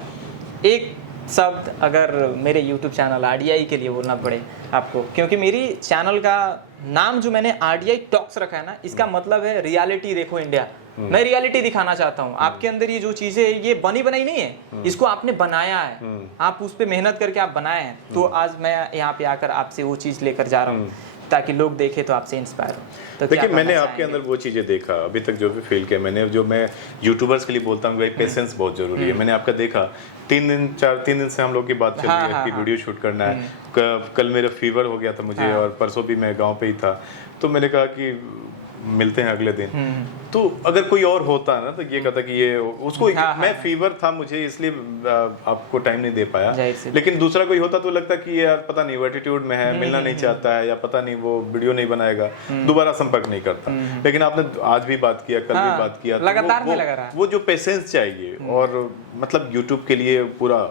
एक शब्द अगर मेरे YouTube चैनल RDI के लिए बोलना पड़े आपको, क्योंकि मेरी चैनल का नाम जो मैंने RDI टॉक्स रखा है ना, इसका मतलब है रियलिटी देखो इंडिया। मैं रियलिटी दिखाना चाहता हूँ। आपके अंदर ये जो चीजें ये बनी बनाई नहीं है, इसको आपने बनाया है, आप उस पर मेहनत करके आप बनाए हैं। तो आज मैं यहाँ पे आकर आपसे वो चीज लेकर जा रहा हूँ ताकि लोग देखें तो आपसे इंस्पायर हो। तो देखिए, मैंने आपके अंदर वो चीजें देखा अभी तक जो भी फील किया मैंने, जो मैं यूट्यूबर्स के लिए बोलता हूँ भाई पेशेंस बहुत जरूरी है। मैंने आपका देखा 3 दिन से हम लोग की बात चल रही है कि वीडियो शूट करना है। कल मेरा फीवर हो गया था मुझे और परसों भी मैं गाँव पे ही था, तो मैंने कहा कि मिलते हैं अगले दिन। तो अगर कोई और होता ना तो ये कहता कि ये उसको मैं फीवर था मुझे इसलिए आपको टाइम नहीं दे पाया, लेकिन दूसरा कोई होता तो लगता कि यार पता नहीं वो एटीट्यूड में है, मिलना नहीं चाहता है, या पता नहीं वो वीडियो नहीं बनाएगा, दोबारा संपर्क नहीं करता। लेकिन आपने आज भी बात किया, कल भी बात किया, लगातार वो जो पेशेंस चाहिए, और मतलब यूट्यूब के लिए पूरा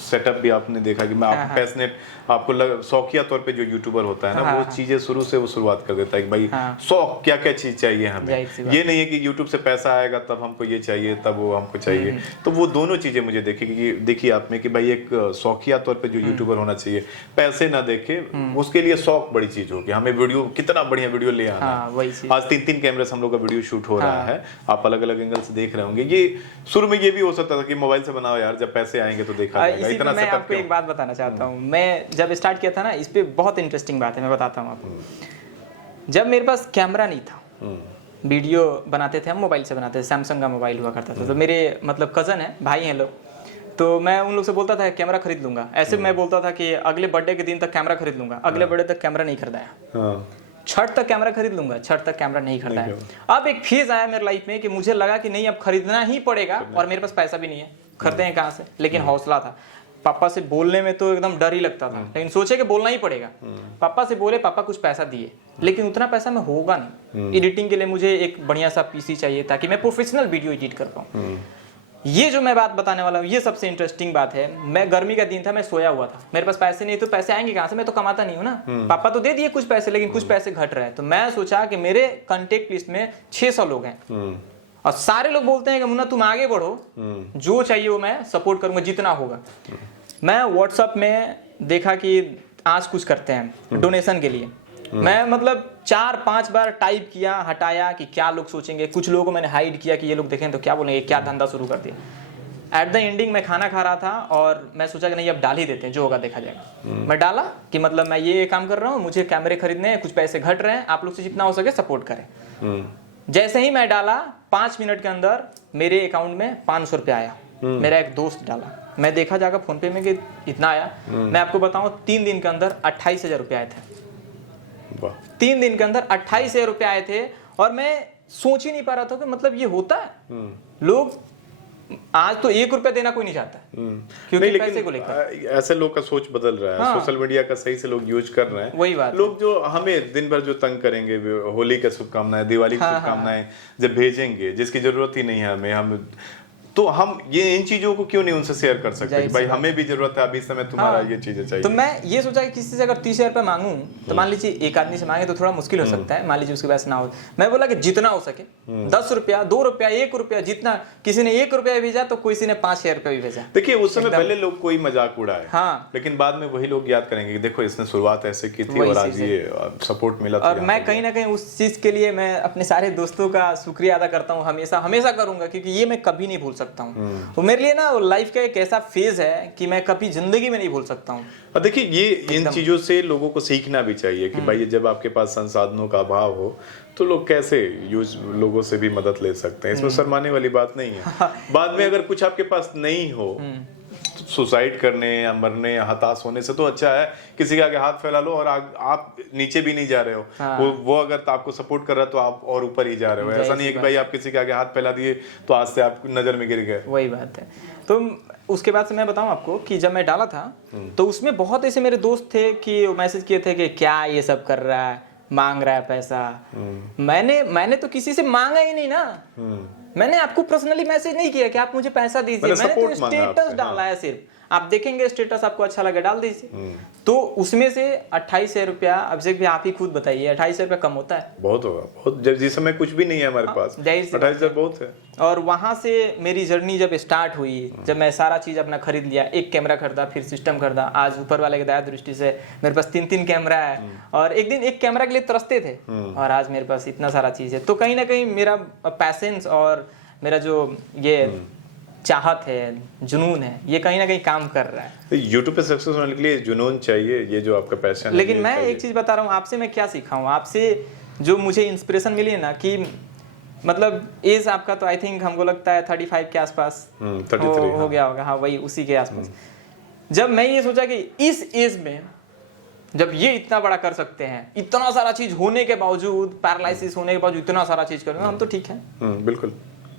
सेटअप भी आपने देखा कि मैं आप पैशनेट, आपको शौकिया तौर पे जो यूट्यूबर होता है ना, वो चीजें शुरू से वो शुरुआत कर देता है कि भाई शौक क्या क्या चीज चाहिए हमें। ये नहीं है कि यूट्यूब से पैसा आएगा तब हमको ये चाहिए तब वो हमको चाहिए। तो वो दोनों चीजें मुझे देखी आपने कि भाई एक शौकिया तौर पे जो यूट्यूबर होना चाहिए, पैसे ना देखे, उसके लिए शौक बड़ी चीज होगी। हमें वीडियो कितना बढ़िया वीडियो ले आना। आज 3 कैमरे से हम लोग का वीडियो शूट हो रहा है, आप अलग अलग एंगल से देख रहे होंगे। ये शुरू में ये भी हो सकता था कि मोबाइल से बनाओ यार, जब पैसे आएंगे तो देखा जाएगा। इतना मैं आपको एक बात बताना चाहता हूँ। मैं जब स्टार्ट किया था ना, इस पे बहुत इंटरेस्टिंग बात है, मैं बताता हूँ आपको। जब मेरे पास कैमरा नहीं था, वीडियो बनाते थे हम मोबाइल से बनाते थे, सैमसंग का मोबाइल हुआ करता था। तो मेरे मतलब कजन है, भाई हैं लोग, तो मैं उन लोग से बोलता था कैमरा खरीद लूंगा। ऐसे मैं बोलता था कि अगले बर्थडे के दिन तक कैमरा खरीद लूंगा। अगले बर्थडे तक कैमरा नहीं खरीदाया, छठ तक कैमरा खरीद लूंगा, छठ तक कैमरा नहीं खरीदाया। अब एक फेज आया मेरे लाइफ में कि मुझे लगा कि नहीं अब खरीदना ही पड़ेगा, और मेरे पास पैसा भी नहीं है, खरीदे हैं कहाँ से, लेकिन हौसला था। पापा से बोलने में तो एकदम डर ही लगता था, लेकिन सोचे कि बोलना ही पड़ेगा। पापा से बोले, पापा कुछ पैसा दिए, लेकिन उतना पैसा में होगा नहीं। एडिटिंग के लिए मुझे एक बढ़िया सा पीसी चाहिए ताकि मैं प्रोफेशनल वीडियो एडिट कर पाऊँ। ये जो मैं बात बताने वाला हूँ, ये सबसे इंटरेस्टिंग बात है। मैं गर्मी का दिन था, मैं सोया हुआ था, मेरे पास पैसे नहीं, तो पैसे आएंगे कहाँ से, मैं तो कमाता नहीं हूँ ना। पापा तो दे दिए कुछ पैसे, लेकिन कुछ पैसे घट रहे हैं। तो मैं सोचा कि मेरे कॉन्टेक्ट लिस्ट में 600 लोग हैं, और सारे लोग बोलते हैं कि मुन्ना तुम आगे बढ़ो, जो चाहिए वो मैं सपोर्ट करूंगा जितना होगा। मैं व्हाट्सएप में देखा कि आज कुछ करते हैं डोनेशन के लिए, मैं मतलब 4-5 बार टाइप किया, हटाया कि क्या लोग सोचेंगे। कुछ लोगों को मैंने हाइड किया कि ये लोग देखें तो क्या बोलेंगे, क्या धंधा शुरू कर दिया। एट द एंडिंग मैं खाना खा रहा था और मैं सोचा कि नहीं अब डाल ही देते हैं, जो होगा देखा जाएगा। मैं डाला कि मतलब मैं ये काम कर रहा हूँ, मुझे कैमरे खरीदने हैं, कुछ पैसे घट रहे हैं, आप लोग से जितना हो सके सपोर्ट करें। जैसे ही मैं डाला 5 मिनट के अंदर मेरे अकाउंट में 500 रुपया आया। मेरा एक दोस्त डाला, मैं देखा जाकर फोन पे में कि इतना आया। मैं आपको बताऊं 3 दिन के अंदर 28,000 रुपये आए थे। 3 दिन के अंदर 28,000 रुपये आए थे और मैं सोच ही नहीं पा रहा था कि मतलब ये होता है। लोग आज तो 1 रुपया देना कोई नहीं चाहता क्योंकि पैसे को लेकर। ऐसे लोग का सोच बदल रहा है। सोशल मीडिया का सही से लोग यूज कर रहे हैं। वही बात, लोग जो हमें दिन भर जो तंग करेंगे, होली की शुभकामनाएं, दिवाली की शुभकामनाएं जब भेजेंगे जिसकी जरूरत ही नहीं है हमें, हम तो हम ये इन चीजों को क्यों नहीं उनसे शेयर कर सकते कि भाई हमें भी जरूरत है, अभी इस समय तुम्हारा ये चीजें चाहिए। तो मैं ये सोचा कि किसी से अगर 30,000 रुपये मांगूं तो मान लीजिए एक आदमी से मांगे तो थोड़ा मुश्किल हो सकता है, मान लीजिए उसके पास ना हो। मैं बोला कि जितना हो सके 10 रुपया, 2 रुपया, 1 रुपया, जितना किसी ने 1 रुपया भेजा तो किसी ने 5,000 रुपया भी भेजा। देखिए उस समय पहले लोग कोई मजाक उड़ाए, लेकिन बाद में वही लोग याद करेंगे कि देखो इसने शुरुआत ऐसे की थी और आज ये सपोर्ट मिला। और मैं कहीं ना कहीं उस चीज के लिए मैं अपने सारे दोस्तों का शुक्रिया अदा करता हूँ, हमेशा हमेशा करूंगा, क्योंकि ये मैं कभी नहीं भूल सकता हूँ। तो मेरे लिए ना लाइफ का एक ऐसा फेज है कि मैं कभी जिंदगी में नहीं भूल सकता हूँ। देखिए ये इन चीजों से लोगों को सीखना भी चाहिए कि भाई जब आपके पास संसाधनों का अभाव हो तो लोग कैसे लोगों से भी मदद ले सकते हैं। इसमें शर्माने वाली बात नहीं है। बाद में अगर कुछ आपके पास नहीं हो सुसाइड करने या मरने या हताश होने से तो अच्छा है किसी के आगे हाथ फैला लो और आप नीचे भी नहीं जा रहे हो। वो अगर आपको सपोर्ट कर रहा है तो आप और ऊपर ही जा रहे हो। ऐसा नहीं है कि भाई आप किसी के आगे हाथ फैला दिए तो आज से आप नजर में गिर गए। वही बात है। तो उसके बाद से मैं बताऊं आपको कि जब मैं डाला था तो उसमें बहुत ऐसे मेरे दोस्त थे कि मैसेज किए थे कि क्या ये सब कर रहा है, मांग रहा है पैसा। मैंने तो किसी से मांगा ही नहीं ना। मैंने आपको पर्सनली मैसेज नहीं किया कि आप मुझे पैसा दीजिए, मैंने तो स्टेटस डाला है सिर्फ। आप देखेंगे स्टेटस, आपको अच्छा लगे डाल दीजिए। तो उसमें से 28,000 रुपया, अभिषेक भी आप ही खुद बताइए 28,000 रुपया कम होता है? बहुत होगा, बहुत। जब जिस समय कुछ भी नहीं है हमारे पास 28,000 बहुत है। और वहां से मेरी जर्नी जब स्टार्ट हुई, जब मैं सारा चीज अपना खरीद लिया, एक कैमरा खरीदा, फिर सिस्टम खरीदा, आज ऊपर वाले की दया दृष्टि से मेरे पास 3-3 कैमरा है। और एक दिन एक कैमरा के लिए तरसते थे और आज मेरे पास इतना सारा चीज है। तो कहीं ना कहीं मेरा पैसेंस और मेरा जो ये चाहत है, जुनून है, ये कहीं ना कहीं काम कर रहा है। यूट्यूब पे सक्सेस होने के लिए जुनून चाहिए, ये जो आपका पैशन है। लेकिन मैं एक चीज बता रहा हूँ आपसे, मैं क्या सीखा हूँ आपसे, जो मुझे इंस्पिरेशन मिली है ना कि मतलब एज आपका तो आई थिंक हमको लगता है 35 के आसपास हो गया होगा। हाँ वही उसी के आसपास। जब मैं ये सोचा कि इस एज में जब ये इतना बड़ा कर सकते हैं, इतना सारा चीज होने के बावजूद, पैरालिसिस होने के बावजूद इतना सारा चीज करेंगे, हम तो ठीक है। बिल्कुल,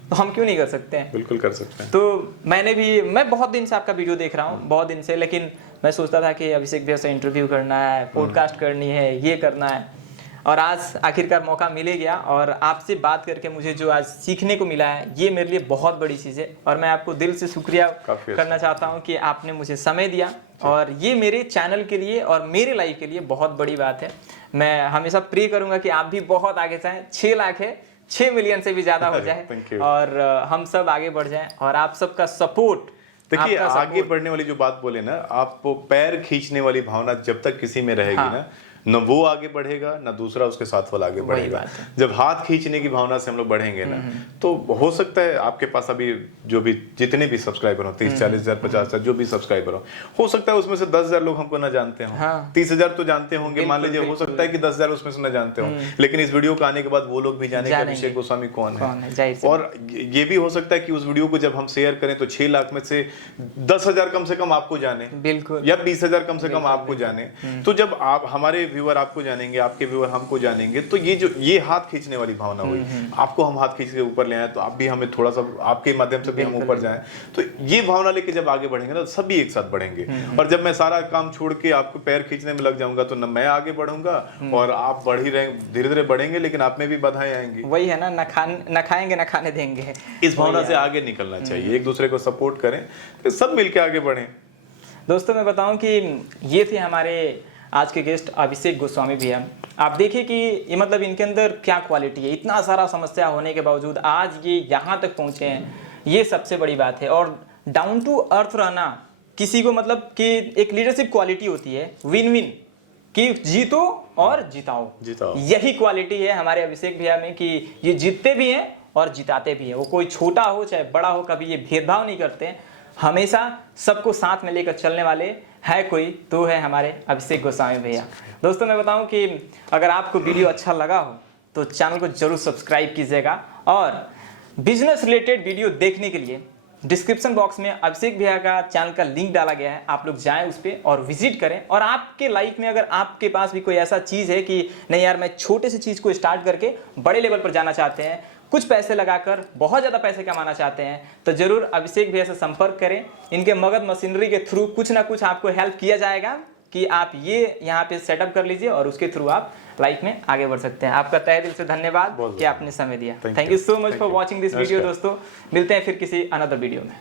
तो हम क्यों नहीं कर सकते हैं? बिल्कुल कर सकते हैं। तो मैं बहुत दिन से आपका वीडियो देख रहा हूँ, बहुत दिन से, लेकिन मैं सोचता था कि अभिषेक भैया से इंटरव्यू करना है, पॉडकास्ट करनी है, ये करना है, और आज आखिरकार मौका मिले गया। और आपसे बात करके मुझे जो आज सीखने को मिला है, ये मेरे लिए बहुत बड़ी चीज़ है। और मैं आपको दिल से शुक्रिया करना चाहता हूँ कि आपने मुझे समय दिया, और ये मेरे चैनल के लिए और मेरे लाइफ के लिए बहुत बड़ी बात है। मैं हमेशा प्रे करूँगा कि आप भी बहुत आगे जाएँ। 6 लाख है, 6 मिलियन से भी ज्यादा हो जाए और हम सब आगे बढ़ जाएं, और आप सबका सपोर्ट। देखिए आगे बढ़ने वाली जो बात बोले ना, आपको पैर खींचने वाली भावना जब तक किसी में रहेगी ना, न वो आगे बढ़ेगा न दूसरा उसके साथ वाला आगे बढ़ेगा। जब हाथ खींचने की भावना से हम लोग बढ़ेंगे ना, तो हो सकता है आपके पास अभी जो भी जितने भी सब्सक्राइबर हो, 30-40,000 50,000 जो भी सब्सक्राइबर हो सकता है उसमें से 10,000 लोग हमको न जानते हो। 30,000 तो जानते होंगे, मान लीजिए, हो सकता है कि 10,000 उसमें से न जानते हो, लेकिन इस वीडियो को आने के बाद वो लोग भी जानेंगे अभिषेक गोस्वामी कौन है। और ये भी हो सकता है कि उस वीडियो को जब हम शेयर करें तो 6 लाख में से 10,000 कम से कम आपको जाने, बिल्कुल, या 20,000 कम से कम आपको जाने। तो जब आप हमारे व्यूअर आपको जानेंगे, आपके व्यूअर हमको जानेंगे, तो ये हाथ खींचने वाली भावना हुई। आपको हम हाथ खींच के ऊपर ले आए तो आप भी हमें थोड़ा सा आपके माध्यम से भी हम ऊपर जाएं। तो ये भावना लेके जब आगे बढ़ेंगे ना, सभी एक साथ बढ़ेंगे। और जब मैं सारा काम छोड़ के आपको पैर खींचने में लग जाऊंगा तो न मैं आगे बढ़ूंगा और आप बढ़ ही रहे, धीरे धीरे बढ़ेंगे, लेकिन आप में भी बाधाएं आएंगी। वही है ना, न खाएंगे न खाने देंगे। इस भावना से आगे निकलना चाहिए, एक दूसरे को सपोर्ट करें, तो सब मिलके आगे बढ़ें। दोस्तों मैं बताऊं कि ये थे हमारे आज के गेस्ट अभिषेक गोस्वामी भैया। आप देखिए कि ये मतलब इनके अंदर क्या क्वालिटी है, इतना सारा समस्या होने के बावजूद आज ये यहाँ तक पहुँचे हैं, ये सबसे बड़ी बात है। और डाउन टू अर्थ रहना, किसी को मतलब कि एक लीडरशिप क्वालिटी होती है विन विन, कि जीतो और जिताओ, यही क्वालिटी है हमारे अभिषेक भैया में कि ये जीतते भी हैं और जिताते भी हैं। वो कोई छोटा हो चाहे बड़ा हो, कभी ये भेदभाव नहीं करते, हमेशा सबको साथ में लेकर चलने वाले है कोई तो है हमारे अभिषेक गोस्वामी भैया। दोस्तों मैं बताऊं कि अगर आपको वीडियो अच्छा लगा हो तो चैनल को जरूर सब्सक्राइब कीजिएगा, और बिजनेस रिलेटेड वीडियो देखने के लिए डिस्क्रिप्शन बॉक्स में अभिषेक भैया का चैनल का लिंक डाला गया है, आप लोग जाएं उस पर और विजिट करें। और आपके लाइफ में अगर आपके पास भी कोई ऐसा चीज़ है कि नहीं यार मैं छोटे से चीज़ को स्टार्ट करके बड़े लेवल पर जाना चाहते हैं, कुछ पैसे लगाकर बहुत ज़्यादा पैसे कमाना चाहते हैं, तो जरूर अभिषेक भैया से संपर्क करें। इनके मगध मशीनरी के थ्रू कुछ ना कुछ आपको हेल्प किया जाएगा कि आप ये यहाँ पे सेटअप कर लीजिए और उसके थ्रू आप लाइफ में आगे बढ़ सकते हैं। आपका तहे दिल से धन्यवाद कि आपने समय दिया। Thank you so much for watching this video. दोस्तों मिलते हैं फिर किसी अनदर वीडियो में।